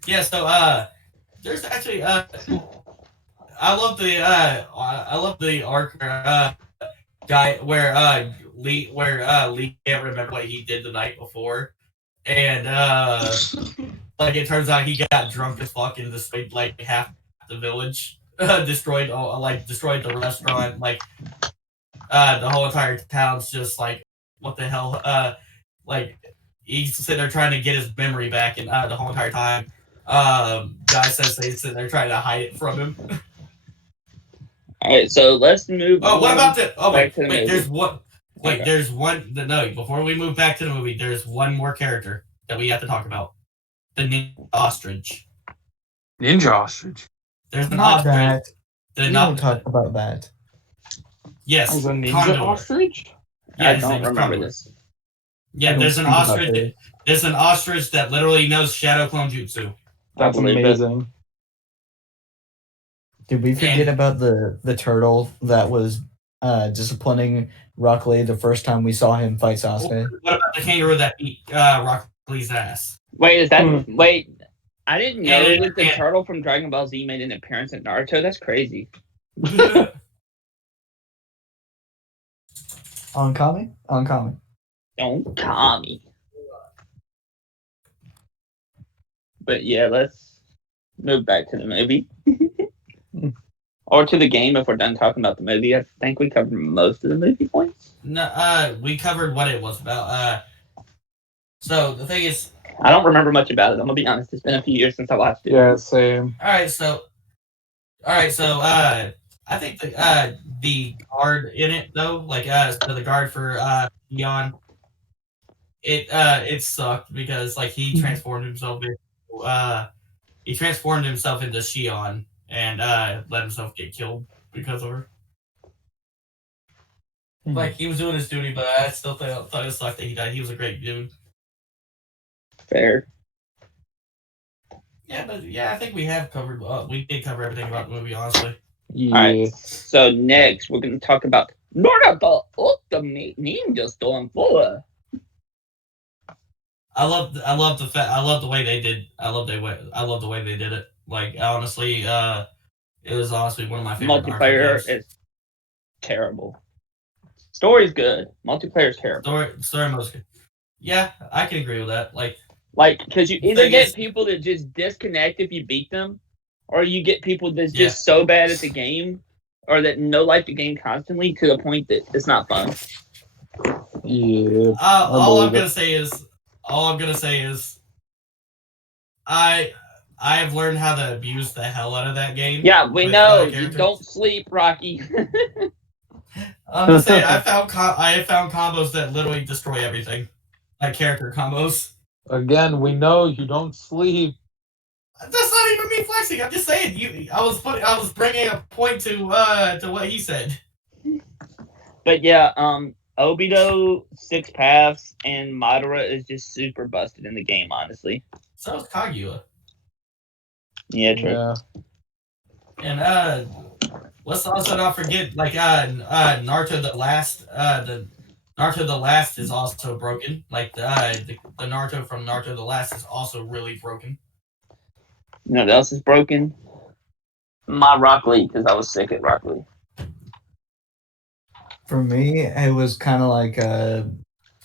Yeah, so there's actually I love the arc guy where Lee can't remember what he did the night before, and like it turns out he got drunk as fuck and destroyed like half the village, destroyed the restaurant, like the whole entire town's just like what the hell, like he's sitting there trying to get his memory back, and the whole entire time. Guy says he's sitting there trying to hide it from him. All right, so let's move. Oh, what about the? Oh, back wait, to the wait. movie. There's one. Wait, Okay. there's one. No, before we move back to the movie, there's one more character that we have to talk about. The ninja ostrich. Ninja ostrich. There's an Not ostrich. that. The We not. don't talk about that. Yes. Was a ninja Condor. ostrich? Yeah, I his don't name is remember Condor. this. Yeah, I there's don't an think about ostrich. this. There's an ostrich that literally knows shadow clone jutsu. That's I believe it. amazing. Did we forget And- about the turtle that was disciplining Rock Lee the first time we saw him fight Sasuke? What about the kangaroo that beat Rock Lee's ass? Wait, is that wait? I didn't know And- that the and- turtle from Dragon Ball Z made an appearance in Naruto. That's crazy. Onkami? Onkami. Don't call me. But yeah, let's move back to the movie. Or to the game if we're done talking about the movie. I think we covered most of the movie points. No, we covered what it was about. So the thing is, I don't remember much about it. I'm gonna be honest. It's been a few years since I watched it. Yeah, same. all right. So I think the guard in it though, like so the guard for Neon, it sucked because like he transformed himself into Shion and let himself get killed because of her. Like he was doing his duty, but I still thought it sucked that he died. He was a great dude. Fair. Yeah, but yeah, I think we have covered. We did cover everything about the movie, honestly. Yeah. Alright. So next we're gonna talk about Naruto Ultimate Ninja Storm 4. I love the way they did. I love the way they did it. Like honestly, it was honestly one of my favorite Multiplayer games. is terrible. Story's good. Multiplayer's terrible. Story mode's good. Yeah, I can agree with that. Like Because you either Thing get is- people that just disconnect if you beat them, or you get people that's Yeah. just so bad at the game, or that like the game constantly to the point that it's not fun. Yeah. all I'm believe it. gonna say is, I have learned how to abuse the hell out of that game. Yeah, we with, know. You characters. don't sleep, Rocky. I'm just saying, I have found combos that literally destroy everything, like character combos. Again, we know you don't sleep. That's not even me flexing. I'm just saying. I was bringing a point to what he said. But yeah, Obito, Six Paths, and Madara is just super busted in the game, honestly. So is Kaguya. Yeah, true. Yeah. And let's also not forget like Naruto the Naruto the Last is also broken. Like the Naruto from Naruto the Last is also really broken. You know what else is broken? My Rock Lee, because I was sick at Rock Lee. For me, it was kind of like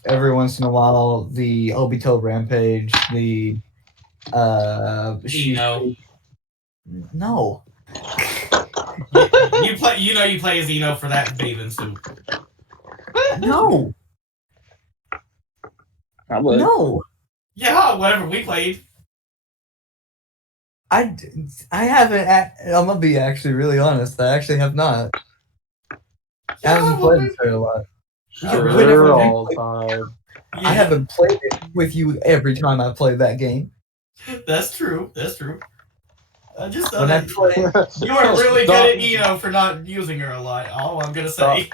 every once in a while the Obito Rampage, the no. You play. You play as Eno for that bathing suit. No. I would. No. Yeah, whatever we played. I haven't. I'm gonna be actually really honest. I actually have not. I haven't played it a lot. Sure, all time. Yeah. I haven't played it with you every time I play that game. That's true. Just When I play, you are really good at Eno for not using her a lot. All I'm gonna say.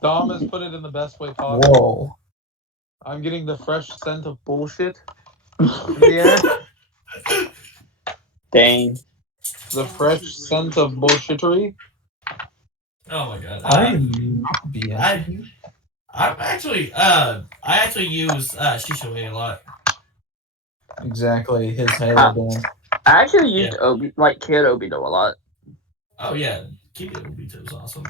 Dom has put it in the best way possible. whoa. I'm getting the fresh scent of bullshit in the air. Dang. The fresh scent of bullshittery. Oh my god. I'm not BSing you. I actually use Shishoe a lot. Exactly, his Halo dance. I actually used Kid Obito a lot. Oh yeah, Kid Obito is awesome.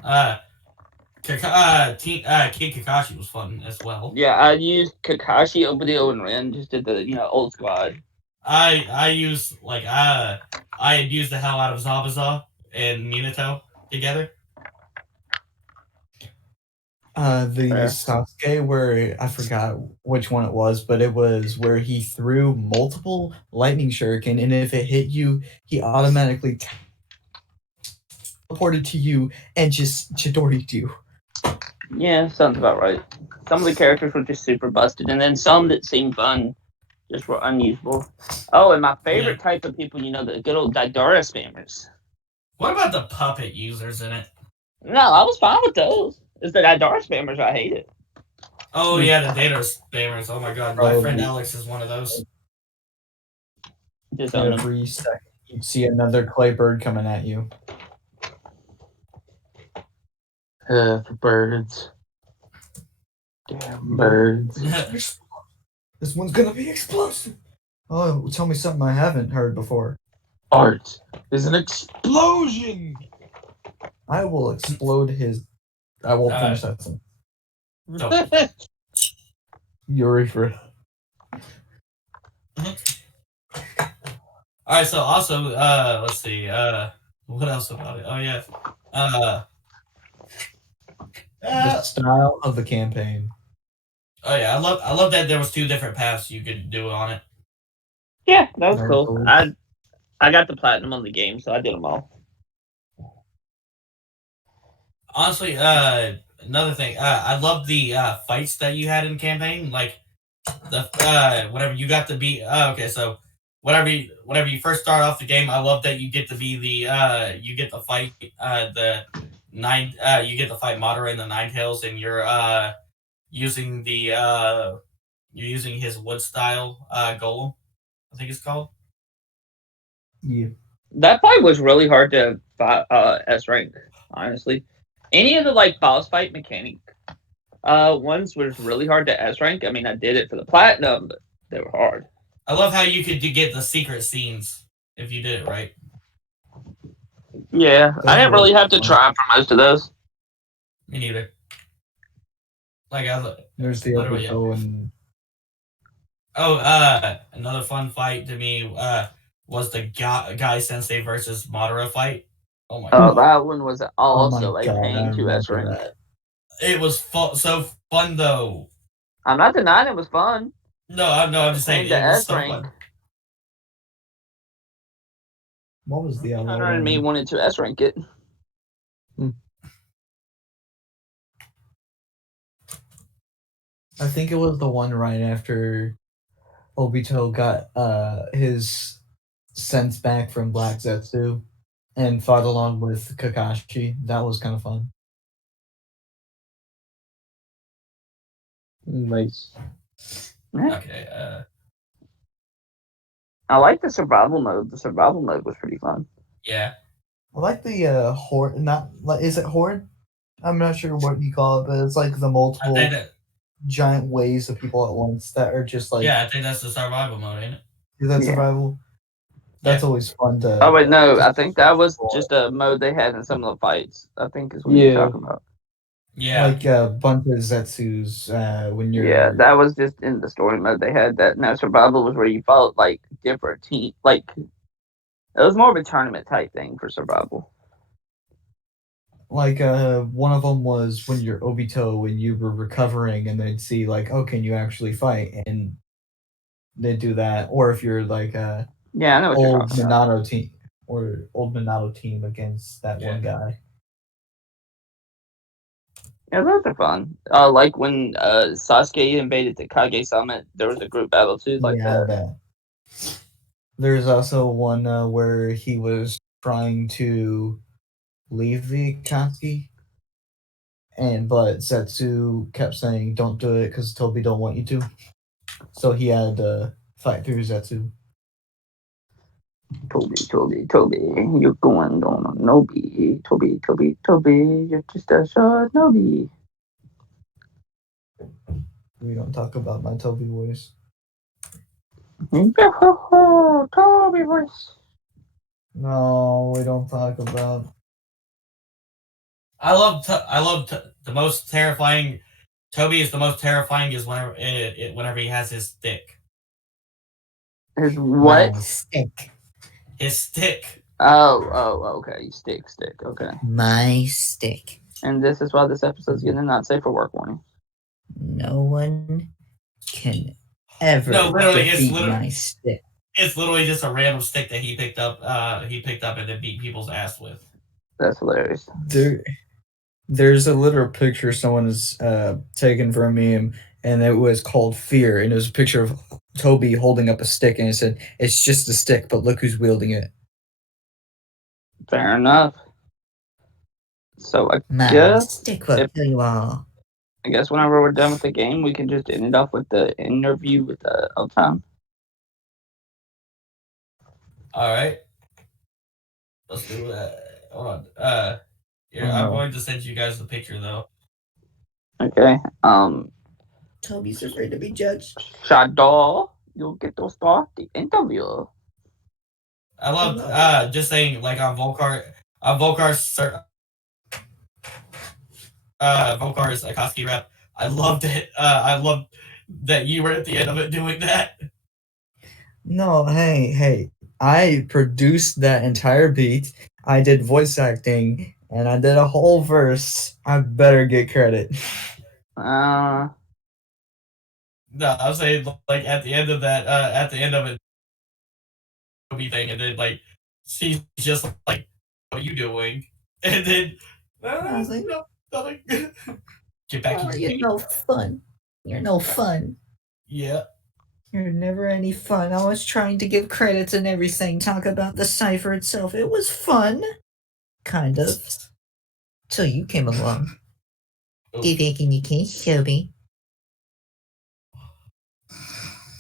Kid Kakashi was fun as well. Yeah, I used Kakashi, Obito, and Ren. Just did the old squad. I used I had used the hell out of Zabuza and Minato together. The Sasuke where I forgot which one it was, but it was where he threw multiple lightning shuriken, and if it hit you, he automatically teleported to you and just Chidori'd you. Yeah, sounds about right. Some of the characters were just super busted, and then some that seemed fun just were unusable. Oh, and my favorite type of people, the good old Didora spammers. What about the puppet users in it? No, I was fine with those. It's the Didora spammers I hated. Oh yeah, the data spammers. Oh my god, my friend Alex is one of those. Just Every second you'd see another clay bird coming at you. For birds. Damn birds. This one's gonna be explosive. Oh, tell me something I haven't heard before. Art is an explosion! I will explode his. I won't finish that sentence. Urethra. Alright, so also, let's see, what else about it? Oh yeah. The style of the campaign. Oh yeah, I love that there was 2 different paths you could do on it. Yeah, that was cool. I got the platinum on the game, so I did them all. Honestly, another thing, I love the fights that you had in campaign. Like the whenever you got to be okay, so whenever you first start off the game, I love that you get to be the you get to fight the you get to fight Madara and the Nine Tails, and you're using the you're using his wood style golem, I think it's called. Yeah. That fight was really hard to S rank, honestly. Any of the boss fight mechanic ones was really hard to S rank. I mean, I did it for the platinum, but they were hard. I love how you could get the secret scenes if you did it right. Yeah, I didn't really have to try for most of those. Me neither. There's the Obito and another fun fight to me was the Guy Sensei versus Madara fight. Oh my god. That one was also a pain to S rank. It was so fun though. I'm not denying it was fun. No, I'm just saying it was so fun. What was the other Hunter one? and me wanted to S rank it. I think it was the one right after Obito got his sense back from Black Zetsu and fought along with Kakashi. That was kind of fun. Nice. Okay. I like the survival mode. The survival mode was pretty fun. Yeah. I like the Horde. Not is it Horde? I'm not sure what you call it, but it's like the I multiple think that, giant waves of people at once that are just like yeah, I think that's the survival mode, ain't it? is that Yeah. survival. That's always fun to. Oh wait, no, to I think that was explore. just a mode they had in some of the fights. I think is what you're Yeah. talking about. Yeah. Like a bunch of Zetsus when you're. Yeah, that was just in the story mode they had that. No, survival was where you fought like different team. Like it was more of a tournament type thing for survival. Like one of them was when you're Obito when you were recovering and they'd see like, oh, can you actually fight? And they'd do that. Or if you're like Yeah, I know what you're old talking about. Minato team or old Minato team against that one guy. Yeah, those are fun. Like when Sasuke invaded the Kage Summit, there was a group battle too, like Yeah, that. that. There's also one where he was trying to leave the Akatsuki, but Zetsu kept saying, "Don't do it," because Toby don't want you to. So he had to fight through Zetsu. Toby, you're going on Nobi. Toby, you're just a short Nobi. We don't talk about my Toby voice. Toby voice. No, we don't talk about. I love the most terrifying. Toby is the most terrifying is whenever he has his stick. His My what? stick. His stick. Oh, okay. Stick. Okay. My stick. And this is why this episode's getting a not safe for work warning. No one can ever No, literally, defeat my stick. It's literally just a random stick that he picked up. And then beat people's ass with. That's hilarious. There's a literal picture someone has taken for a meme, and it was called Fear, and it was a picture of Toby holding up a stick, and it said, "It's just a stick, but look who's wielding it." Fair enough. So My guess stick will kill you all. I guess whenever we're done with the game, we can just end it off with the interview with Elton. All right. Let's do that. Hold on. I'm going to send you guys the picture though. Okay. Toby's afraid to be judged. Shadow, you'll get to start the interview. I love just saying like on Volkar's Akatsuki rap. I loved it. I loved that you were at the end of it doing that. No, hey, I produced that entire beat. I did voice acting, and I did a whole verse. I better get credit. No, I'm saying like at the end of that, at the end of it, thing, and then like she's just like, "What are you doing?" And then I was like, no, nothing. Get back oh, in you're no fun. You're no fun. Yeah. You're never any fun. I was trying to give credits and everything, talk about the cipher itself. It was fun. Kind of. Till you came along. Oh. You taking your case, Toby?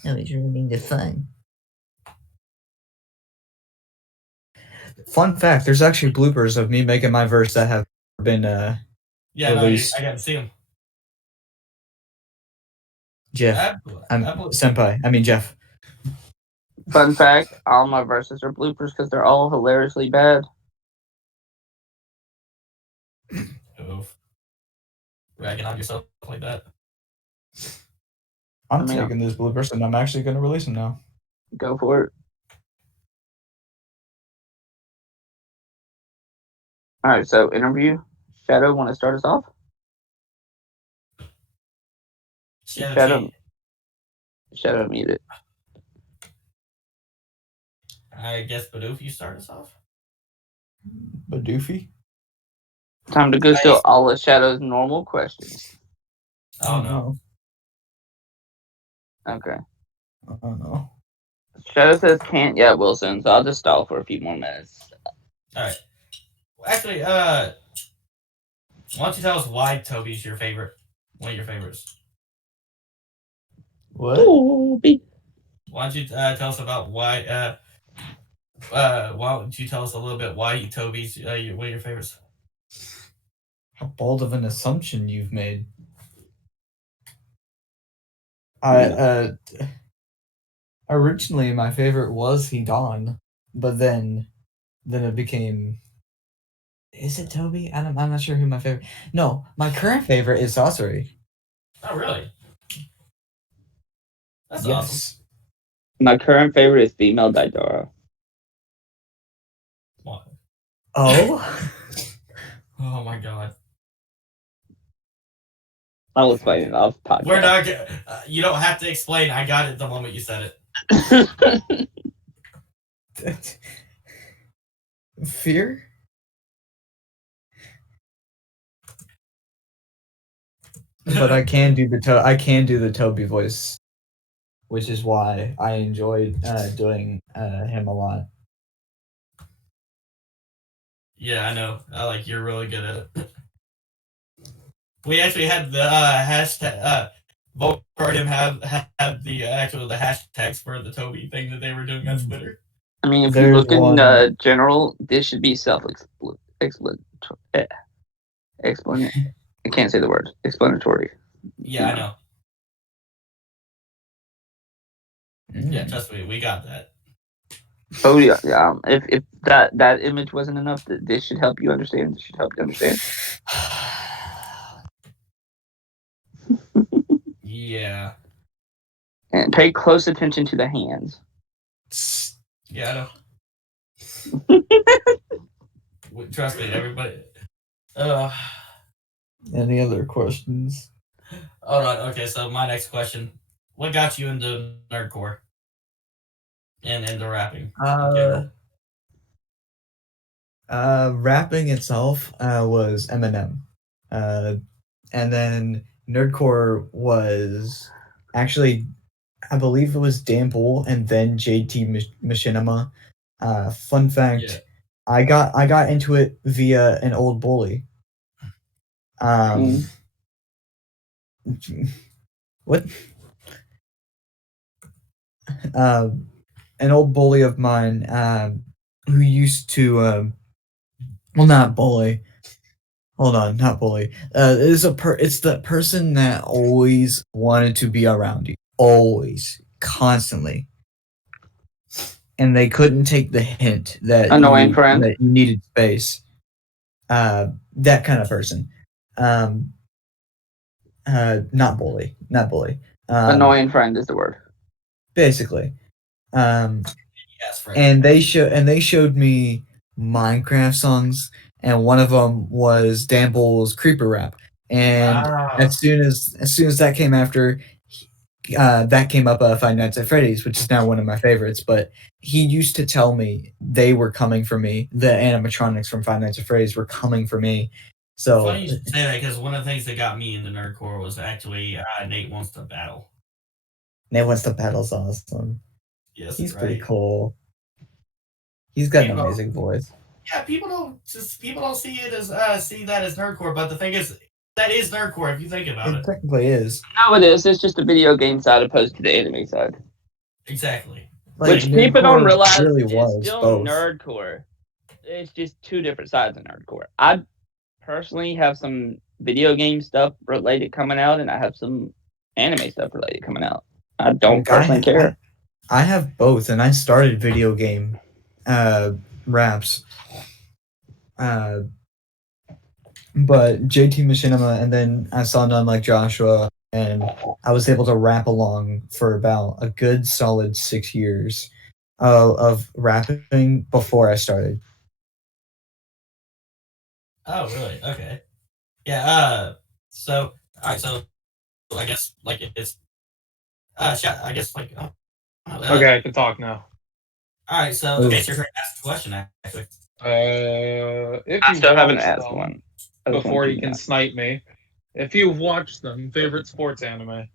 Always ruining the fun. Fun fact: there's actually bloopers of me making my verse that have been Yeah, no, released. I got to see him. Jeff, Senpai. I mean Jeff. Fun fact: all my verses are bloopers because they're all hilariously bad. Oof. Ragging on yourself like that. I'm taking this bloopers and I'm actually going to release them now. Go for it. All right, so interview. Shadow, want to start us off? Shadow muted. I guess Bidoof, you start us off. Badoofy? Time to go through all of Shadow's normal questions. Oh no. Okay. Oh no. Shadow says can't yet, Wilson, so I'll just stall for a few more minutes. Alright. Actually, why don't you tell us why Toby's your favorite? One of your favorites. What? Toby. Why don't you tell us about why don't you tell us a little bit why Toby's one of your favorites? How bold of an assumption you've made. Originally my favorite was Hidan, but then it became. Is it Toby? I'm not sure who my favorite. No, my current favorite is Sasori. Oh, really? That's awesome. Yes. My current favorite is female Daidara. What? Oh. Oh my god. I'll explain it off podcast. We're not. You don't have to explain. I got it the moment you said it. Fear. But I can do the Toby voice, which is why I enjoyed doing him a lot. Yeah, I know. You're really good at it. We actually had the hashtag. Vote for him have the the hashtags for the Toby thing that they were doing on Twitter. I mean, if you There's look in one- general, this should be explanatory. I can't say the word. Explanatory. Yeah, I know. Mm. Yeah, trust me, we got that. Oh yeah. If that image wasn't enough, this should help you understand. This should help you understand. Yeah. And pay close attention to the hands. Yeah, I know. Trust me, everybody. Any other questions? Hold on. Okay, so my next question: what got you into nerdcore and into rapping? in general? Rapping itself was Eminem, and then nerdcore was actually, I believe it was Dan Bull and then JT Machinima. Fun fact: Yeah. I got into it via an old bully. What? An old bully of mine who used to well, not bully. Hold on, not bully. It's the person that always wanted to be around you, always, constantly, and they couldn't take the hint that Annoying friend. that you needed space. That kind of person. Not bully, not bully. Annoying friend is the word. Basically. Yes, friend. And they showed me Minecraft songs, and one of them was Dan Bull's Creeper Rap. And Wow. as soon as that came after, that came up Five Nights at Freddy's, which is now one of my favorites. But he used to tell me they were coming for me. The animatronics from Five Nights at Freddy's were coming for me. So Funny you should say that, because one of the things that got me into nerdcore was actually Nate Wants to Battle. Nate Wants to Battle's awesome. Yes, He's right. pretty cool. He's got an People- amazing voice. Yeah, people don't see it as see that as nerdcore, but the thing is, that is nerdcore if you think about It it. technically is. No, it is. It's just a video game side opposed to the anime side. Exactly. Which people don't nerdcore realize really is was still both. nerdcore. It's just two different sides of nerdcore. I personally have some video game stuff related coming out, and I have some anime stuff related coming out. I don't personally care. I have both, and I started video game raps. But JT Machinima, and then I saw none like Joshua, and I was able to rap along for about a good solid 6 years of rapping before I started. Oh, really? Okay. Yeah. So, all right. So, I guess it's. I guess Okay, I can talk now. All right. So, okay, it's your turn to ask the question. Actually. If I you still haven't watched asked them one. before you can snipe me, if you've watched them, favorite sports anime.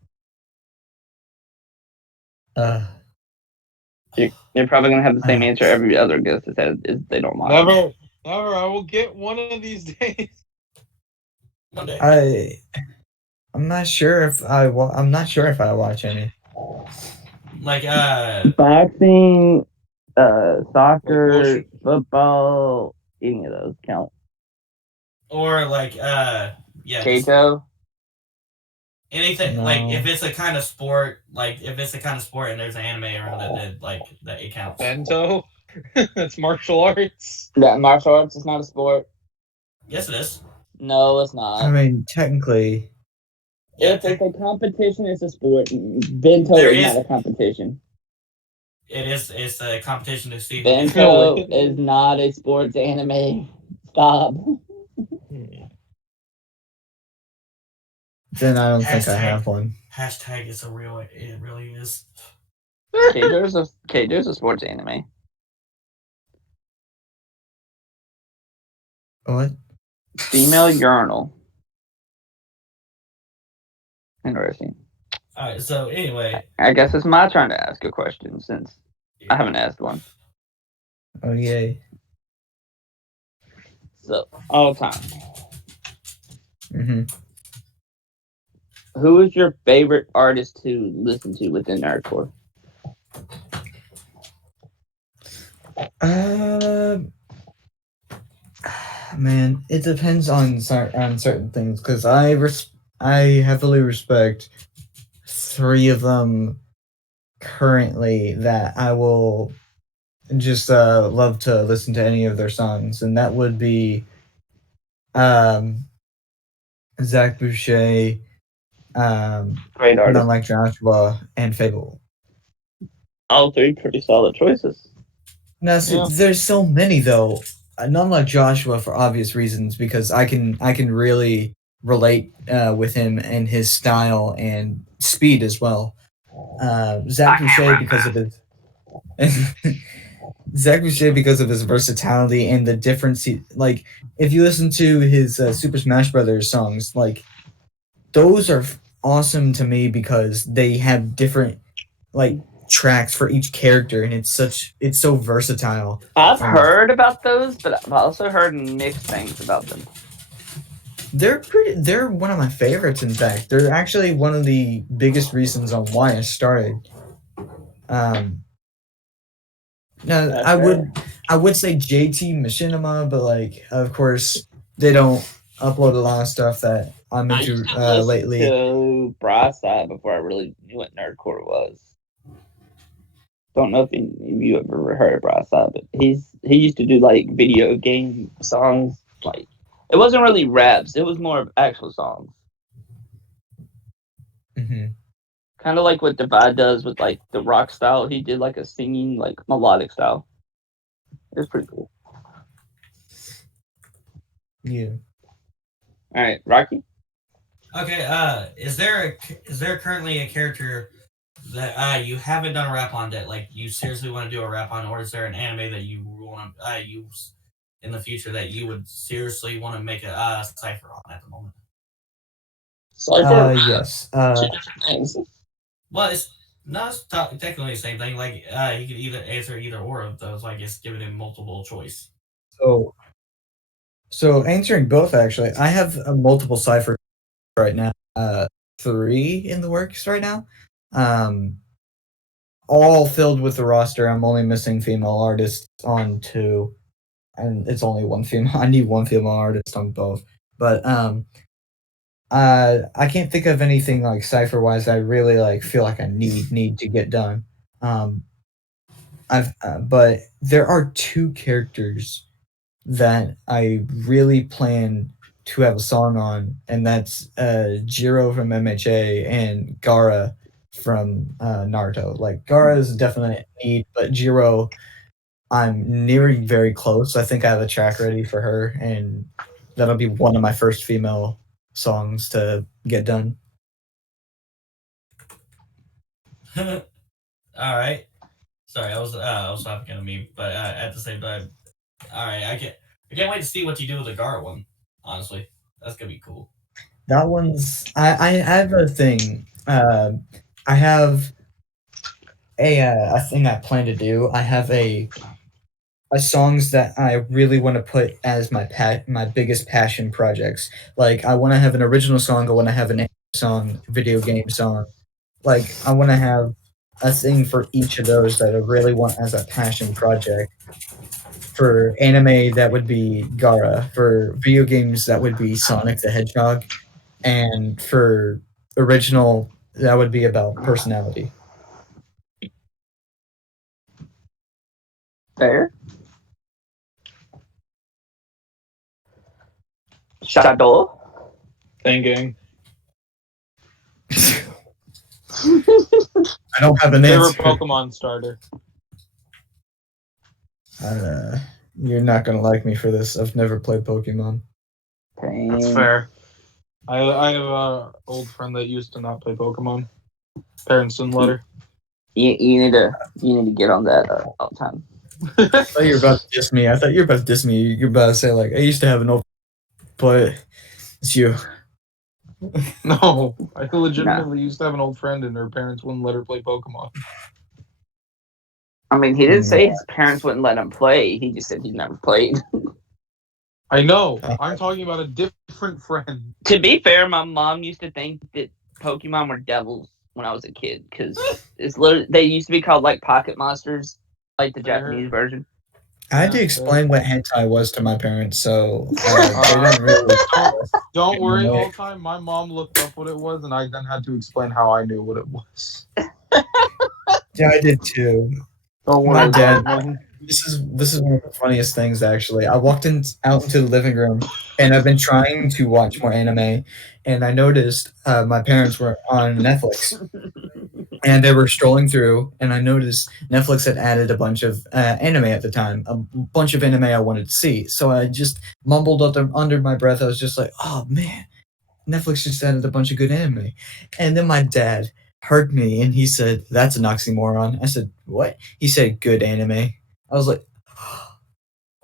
You're probably gonna have the same answer every other guest has had is they don't watch. Never. I will get one of these days. One day. I'm not sure if I watch any. Like Boxing, soccer, Motion. football, any of those count. or like yeah, just Kato. anything like No. if it's a kind of sport, like if it's a kind of sport and there's an anime around it, then like that it counts. Bento. That's martial arts. That martial arts is not a sport. Yes, it is. No, it's I not. mean, technically, Yeah, If it's a competition, it's a sport. Bento There is is- not a competition. it is. It's a competition to see. Bento Really? is not a sports anime. Stop. then I don't think I Hashtag. have one. Hashtag it's a real. It really is. Kato's a sports anime. What? Female urinal. Interesting. All right. So anyway, I guess it's my turn to ask a question since I haven't asked one. Oh yay. So, all time. Mm-hmm. Who is your favorite artist to listen to within nerdcore? Man, it depends on certain things because I heavily respect 3 of them currently that I will just love to listen to any of their songs, and that would be Zach Boucher, Great artist. Not Like Joshua, and Fable. All three pretty solid choices. Now, there's so many though. Not like Joshua for obvious reasons because I can really relate with him and his style and speed as well. Zach Boucher because of his Zach Boucher because of his versatility and the difference. Like if you listen to his Super Smash Brothers songs, like those are awesome to me because they have different like tracks for each character, and it's so versatile. I've heard about those, but I've also heard mixed things about them. They're one of my favorites. In fact, they're actually one of the biggest reasons on why I started. No, I would say JT Machinima, but like of course they don't upload a lot of stuff that I'm I into used to listen lately. to Brightside before I really knew what nerdcore was. Don't know if you ever heard of Brightside, but he used to do like video game songs. Like it wasn't really raps; it was more of actual songs. Mm-hmm. Kind of like what Divide does with like the rock style. He did like a singing, like melodic style. It was pretty cool. Yeah. All right, Rocky. Okay. Is there currently a character that you haven't done a rap on that like you seriously want to do a rap on, or is there an anime that you want to use in the future that you would seriously want to make a cipher on at the moment? Cipher. Yes. Two different things. Well, it's technically the same thing. Like he could either answer either or of those. I guess giving him multiple choice. So answering both actually, I have a multiple cipher right now. 3 in the works right now. All filled with the roster. I'm only missing female artists on 2, and it's only 1 female. I need 1 female artist on both. But I can't think of anything like cipher wise that I really like feel like I need to get done. But there are 2 characters that I really plan to have a song on, and that's Jiro from MHA and Gaara from Naruto. Like Gaara is definitely a need, but Jiro, I'm nearing very close. I think I have a track ready for her, and that'll be one of my first female songs to get done. All right. Sorry, I was talking to me, but at the same time, all right. I can't wait to see what you do with the Gar one. Honestly, that's gonna be cool. That one's I have a thing. I have a thing I plan to do. I have a songs that I really want to put as my biggest passion projects. Like I want to have an original song. I want to have an song, video game song. Like I want to have a thing for each of those that I really want as a passion project. For anime, that would be Gara. For video games, that would be Sonic the Hedgehog. And for original, that would be about personality. Fair. Shadow. Thinking. I don't have an Favorite answer. Pokemon starter. You're not gonna like me for this. I've never played Pokemon. That's fair. I have a old friend that used to not play Pokemon. Parents didn't let her. You need to get on that all the time. I thought you were about to diss me. You're about to say like I used to have an old, but it's you. No, I legitimately used to have an old friend and her parents wouldn't let her play Pokemon. I mean, he didn't say his parents wouldn't let him play. He just said he'd never played. I know. I'm talking about a different friend. To be fair, my mom used to think that Pokemon were devils when I was a kid because they used to be called like pocket monsters, like the Japanese version. I had to explain what hentai was to my parents, so they didn't really. Don't worry, all the time. My mom looked up what it was, and I then had to explain how I knew what it was. Yeah, I did too. Don't worry, My dad. man. This is one of the funniest things actually. I walked out into the living room, and I've been trying to watch more anime, and I noticed my parents were on Netflix. And they were strolling through, and I noticed Netflix had added a bunch of anime at the time, a bunch of anime I wanted to see. So I just mumbled under my breath. I was just like, "Oh man, Netflix just added a bunch of good anime." And then my dad heard me, and he said, "That's an oxymoron." I said, "What?" He said, "Good anime." I was like,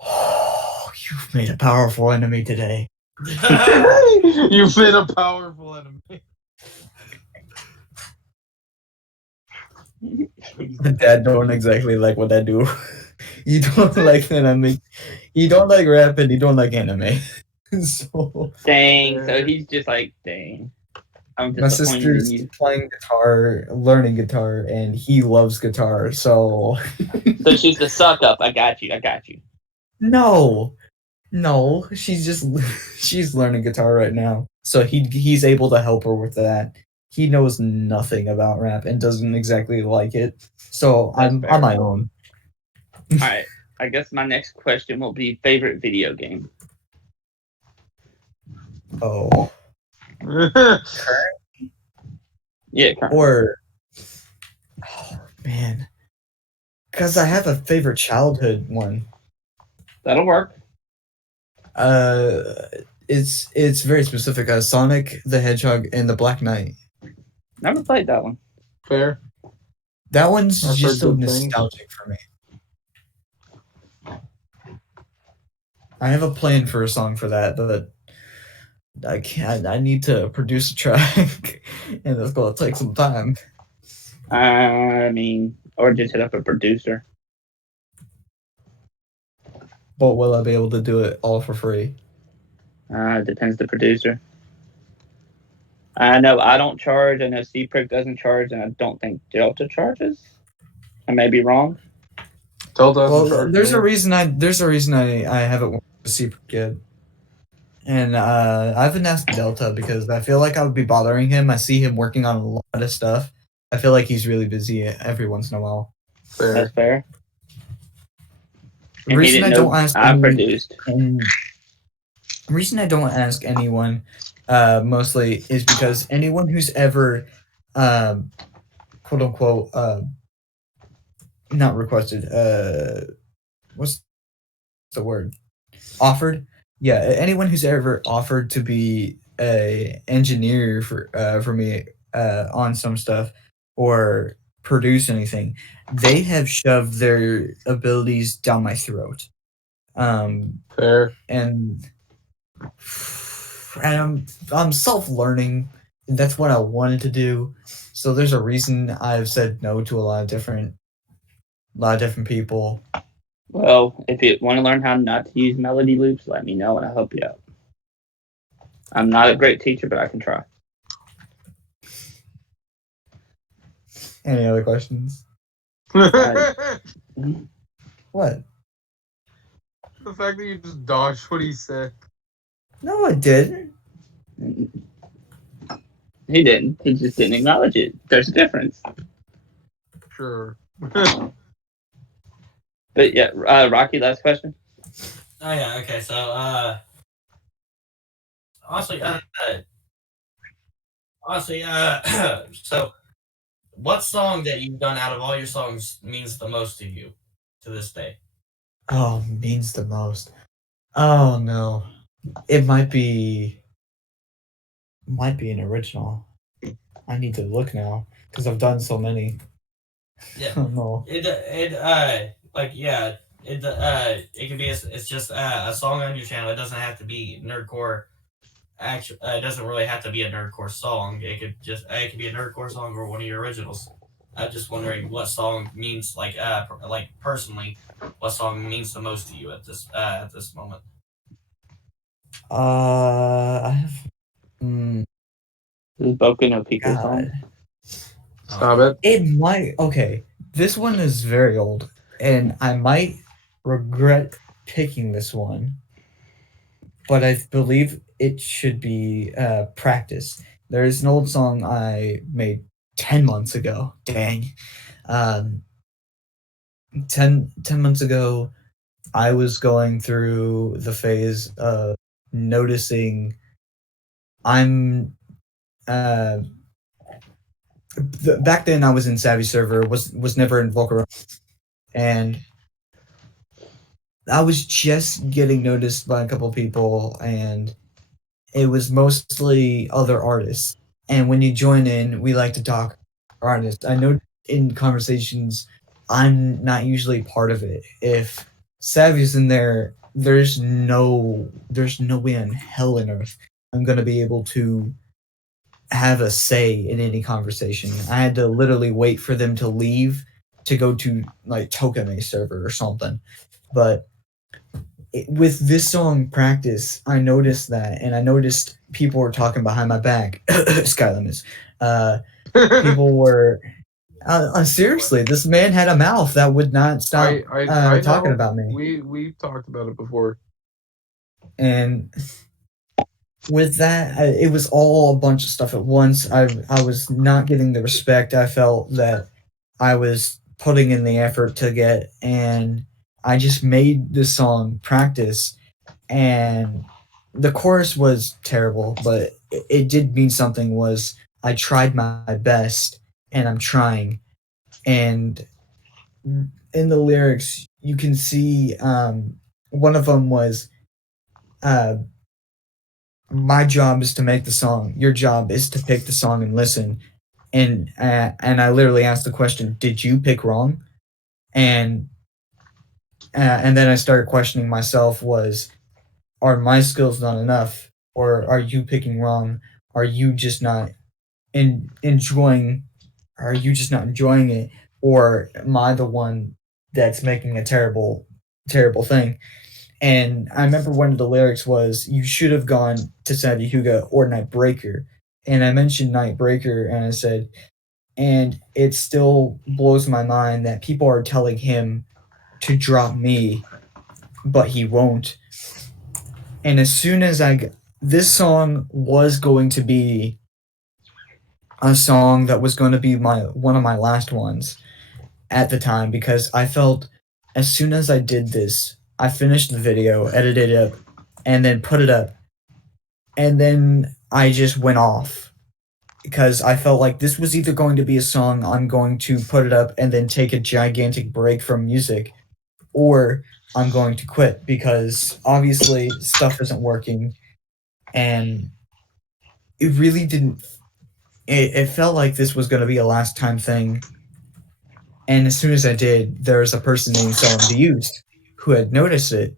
"Oh, you've made a powerful enemy today." You've made a powerful enemy. My dad don't exactly like what I do. You don't like anime. You don't like rap, and you don't like anime. So Dang. So he's just like, dang. I'm my disappointed in sister's you. playing guitar, learning guitar, and he loves guitar. So So she's the suck up. I got you. no, she's learning guitar right now. So he's able to help her with that. He knows nothing about rap and doesn't exactly like it. So That's I'm fair. on my own. All right. I guess my next question will be favorite video game. Oh, Yeah. Current. or oh man, because I have a favorite childhood one. That'll work. It's very specific. Sonic the Hedgehog and the Black Knight. Never played that one. Fair. That one's I've just so heard good things. nostalgic for me. I have a plan for a song for that, but I can't. I need to produce a track, and it's gonna take some time. I mean, or just hit up a producer. But will I be able to do it all for free? Depends the producer. I know I don't charge. I know CPRIC doesn't charge, and I don't think Delta charges. I may be wrong. Delta hasn't Well, charged there's me. a reason I haven't worked with Secret yet. And I haven't asked Delta because I feel like I would be bothering him. I see him working on a lot of stuff. I feel like he's really busy every once in a while. Fair. That's fair. The reason I don't ask produced. the reason I don't ask anyone mostly is because anyone who's ever quote unquote not requested what's the word, offered, yeah, anyone who's ever offered to be a engineer for me on some stuff or produce anything, they have shoved their abilities down my throat. Fair. And I'm self-learning, and that's what I wanted to do. So there's a reason I've said no to a lot of different people. Well, if you want to learn how not to use melody loops, let me know and I'll help you out. I'm not a great teacher, but I can try. Any other questions? What? the fact that you just dodged what he said. No, I didn't. He didn't. He just didn't acknowledge it. There's a difference. Sure. But yeah, Rocky, last question. Oh yeah, okay. So honestly, so what song that you've done out of all your songs means the most to you to this day? Oh, means the most. Oh no, it might be an original. I need to look now because I've done so many. Yeah. Oh no. It can be it's just a song on your channel. It doesn't have to be nerdcore. Actually, it doesn't really have to be a nerdcore song. It could be a nerdcore song or one of your originals. I'm just wondering what song means like personally, what song means the most to you at this moment. I have. Mm, This is Boku no Pico God. song. Stop it. It might. Okay, this one is very old, and I might regret picking this one, but I believe it should be Practice. There is an old song I made 10 months ago. Dang. 10 months ago, I was going through the phase of noticing I'm back then I was in Savvy Server, was never in Volcaro, and I was just getting noticed by a couple people, and it was mostly other artists. And when you join in, we like to talk artists. I know in conversations, I'm not usually part of it. If Savvy's in there, there's no way in hell and earth I'm gonna be able to have a say in any conversation. I had to literally wait for them to leave to go to like Tokame server or something. But with this song Practice, I noticed that, and I noticed people were talking behind my back. Sky limits. People were seriously. This man had a mouth that would not stop I talking know. about me. We've talked about it before. And with that, it was all a bunch of stuff at once. I was not getting the respect I felt that I was putting in the effort to get, and I just made this song Practice, and the chorus was terrible, but it did mean something. Was I tried my best, and I'm trying, and in the lyrics you can see one of them was my job is to make the song. Your job is to pick the song and listen. And I literally asked the question, "Did you pick wrong?" And then I started questioning myself: are my skills not enough, or are you picking wrong? Are you just not enjoying? Are you just not enjoying it, or am I the one that's making a terrible thing? And I remember one of the lyrics was, "You should have gone to Savvy Huga or Nightbreaker." And I mentioned Nightbreaker, and I said, and it still blows my mind that people are telling him to drop me, but he won't. And as soon as this song was going to be a song that was going to be one of my last ones at the time, because I felt as soon as I did this, I finished the video, edited it up, and then put it up. And then I just went off because I felt like this was either going to be a song I'm going to put it up and then take a gigantic break from music, or I'm going to quit because obviously stuff isn't working. And it really didn't. It felt like this was going to be a last time thing. And as soon as I did, there was a person named Someone Beused who had noticed it.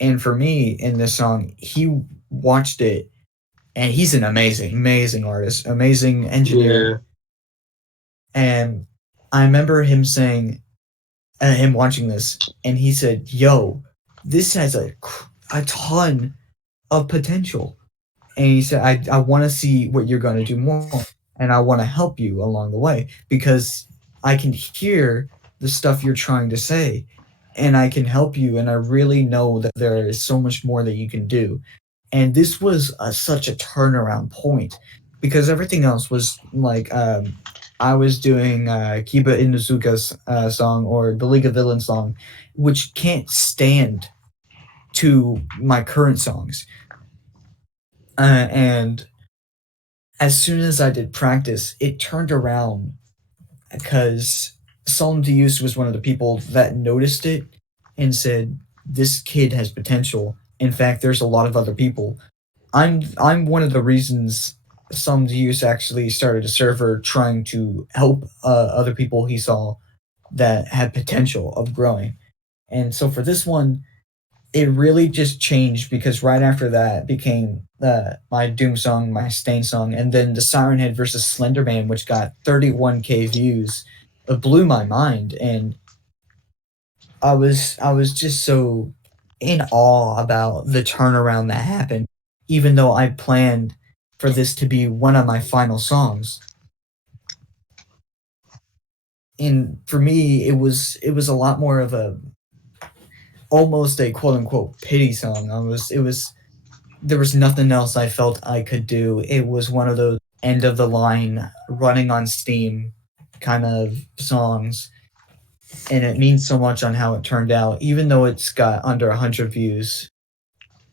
And for me, in this song, he watched it, and he's an amazing artist, amazing engineer. Yeah. And I remember him saying, him watching this, and he said, "Yo, this has a ton of potential." And he said, I want to see what you're going to do more, and I want to help you along the way because I can hear the stuff you're trying to say, and I can help you, and I really know that there is so much more that you can do. And this was such a turnaround point because everything else was like I was doing Kiba Inuzuka's song or the League of Villains song, which can't stand to my current songs. And as soon as I did practice, it turned around because Solemn to Use was one of the people that noticed it and said, "This kid has potential. In fact, there's a lot of other people." I'm one of the reasons Solemn to Use actually started a server trying to help other people he saw that had potential of growing. And so for this one, it really just changed because right after that became my Doom song, my Stain song, and then the Siren Head versus Slenderman, which got 31K views. It blew my mind, and I was just so in awe about the turnaround that happened, even though I planned for this to be one of my final songs. And for me, it was a lot more of a almost a quote unquote pity song. There was nothing else I felt I could do. It was one of those end of the line, running on steam kind of songs. And it means so much on how it turned out, even though it's got under 100 views.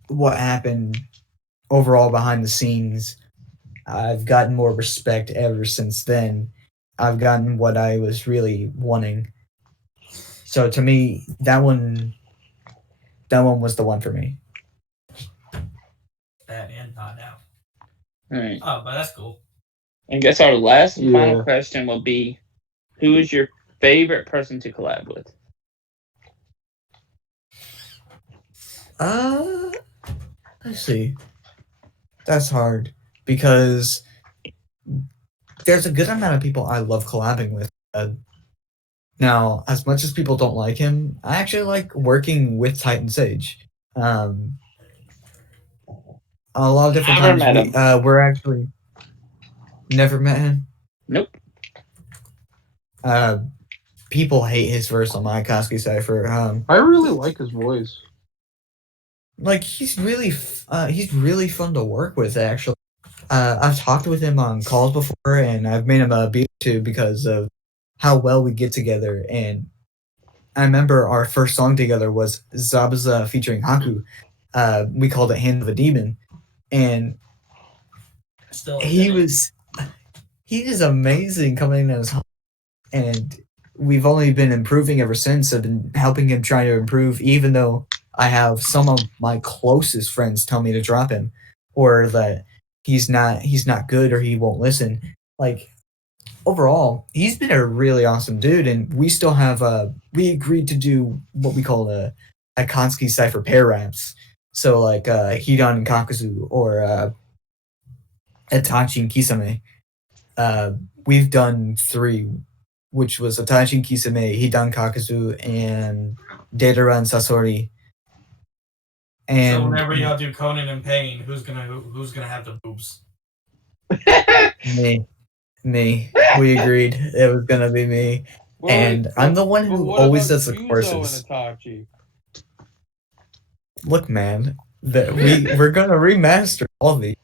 What happened overall behind the scenes, I've gotten more respect ever since then. I've gotten what I was really wanting. So to me, that one was the one for me. That and not out. All right. Oh, but that's cool. I guess our last and final Yeah. question will be, who is your favorite person to collab with? Let's see. That's hard because there's a good amount of people I love collabing with. Now, as much as people don't like him, I actually like working with Titan Sage. A lot of different Never times met we're actually never met him. Nope. People hate his verse on my Akatsuki cipher. I really like his voice. Like he's really fun to work with. Actually, I've talked with him on calls before, and I've made him a beat too because of how well we get together. And I remember our first song together was Zabuza featuring Haku. We called it Hand of a Demon, and Still, he is amazing coming in his home, and we've only been improving ever since. I've been helping him try to improve, even though I have some of my closest friends tell me to drop him, or that he's not good or he won't listen. Like overall, he's been a really awesome dude, and we still have we agreed to do what we call a Akatsuki cipher pair raps. So like Hidan and Kakuzu or Itachi and Kisame. We've done 3, which was Itachi and Kisame, Hidan Kakuzu, and Deidara and Sasori. And so whenever y'all do Conan and Pain, who's gonna have the boobs? me. We agreed it was gonna be me. And I'm the one who always does the courses. Look, man, that we're gonna remaster all these.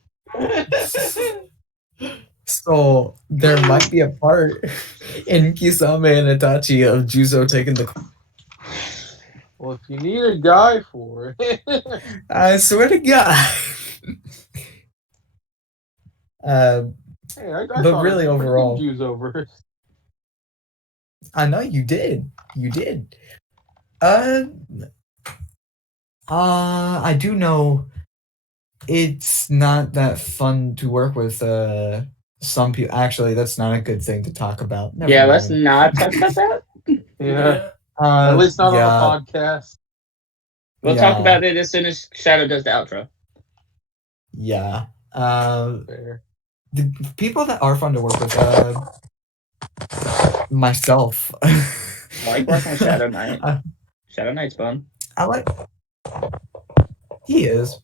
So there might be a part in Kisame and Itachi of Juzo taking the. Well, if you need a guy for it. I swear to God. Hey, I But thought really I overall- Jews over. I know you did. You did. I do know it's not that fun to work with some people. Actually, that's not a good thing to talk about. Never Yeah, let's mind. not talk about that. Yeah. At least not yeah, on a podcast. We'll talk about it as soon as Shadow does the outro. Yeah. Fair. The people that are fun to work with, myself. I like working with Shadow Knight. Uh, Shadow Knight's fun. I like. He is.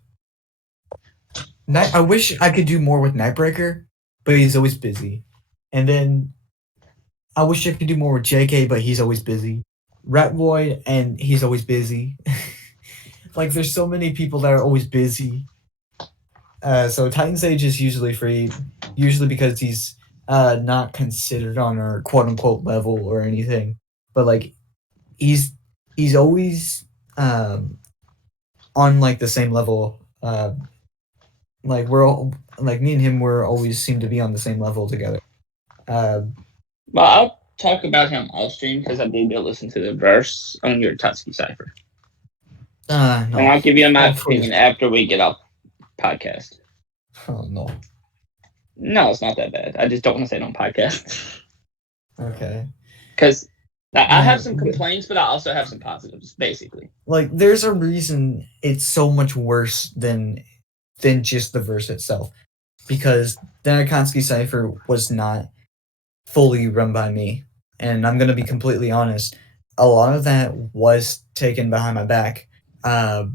I wish I could do more with Nightbreaker, but he's always busy. And then I wish I could do more with JK, but he's always busy. Rat Void, and he's always busy. Like, there's so many people that are always busy. So Titan Sage is usually free, usually because he's not considered on our quote unquote level or anything. But like, he's always on like the same level. Like we're all like me and him. We're always seem to be on the same level together. Well, I'll talk about him off stream because I did go listen to the verse on your Tutski cipher. No. And I'll give you my Oh, please. opinion after we get off podcast. Oh no. No, it's not that bad. I just don't want to say it on podcast. Okay. Because I No, have some but- complaints, but I also have some positives, basically. Like, there's a reason it's so much worse than just the verse itself, because the Akatsuki cipher was not fully run by me, and I'm gonna be completely honest. A lot of that was taken behind my back, and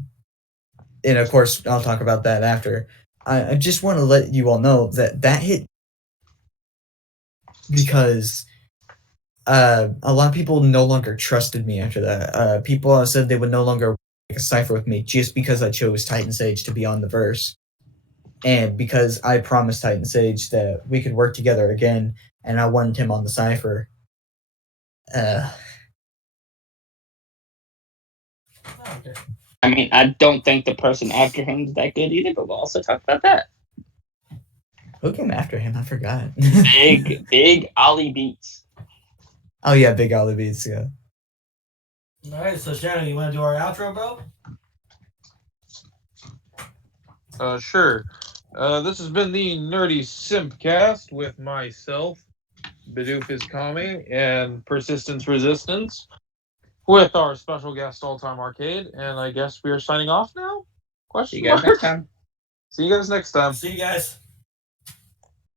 of course I'll talk about that after. I just want to let you all know that hit because a lot of people no longer trusted me after that. People said they would no longer make a cipher with me just because I chose Titan Sage to be on the verse. And because I promised Titan Sage that we could work together again, and I wanted him on the cipher. Okay. I mean, I don't think the person after him is that good either, but we'll also talk about that. Who came after him? I forgot. Big Ollie Beats. Oh yeah, Big Ollie Beats, yeah. All right, so Shadow, you want to do our outro, bro? Sure. This has been the Nerdy Simpcast with myself, Bidoof is Kami, and Persistence Resistance, with our special guest All Time Arcade, and I guess we are signing off now? See you guys next time. See you guys next time. See you guys.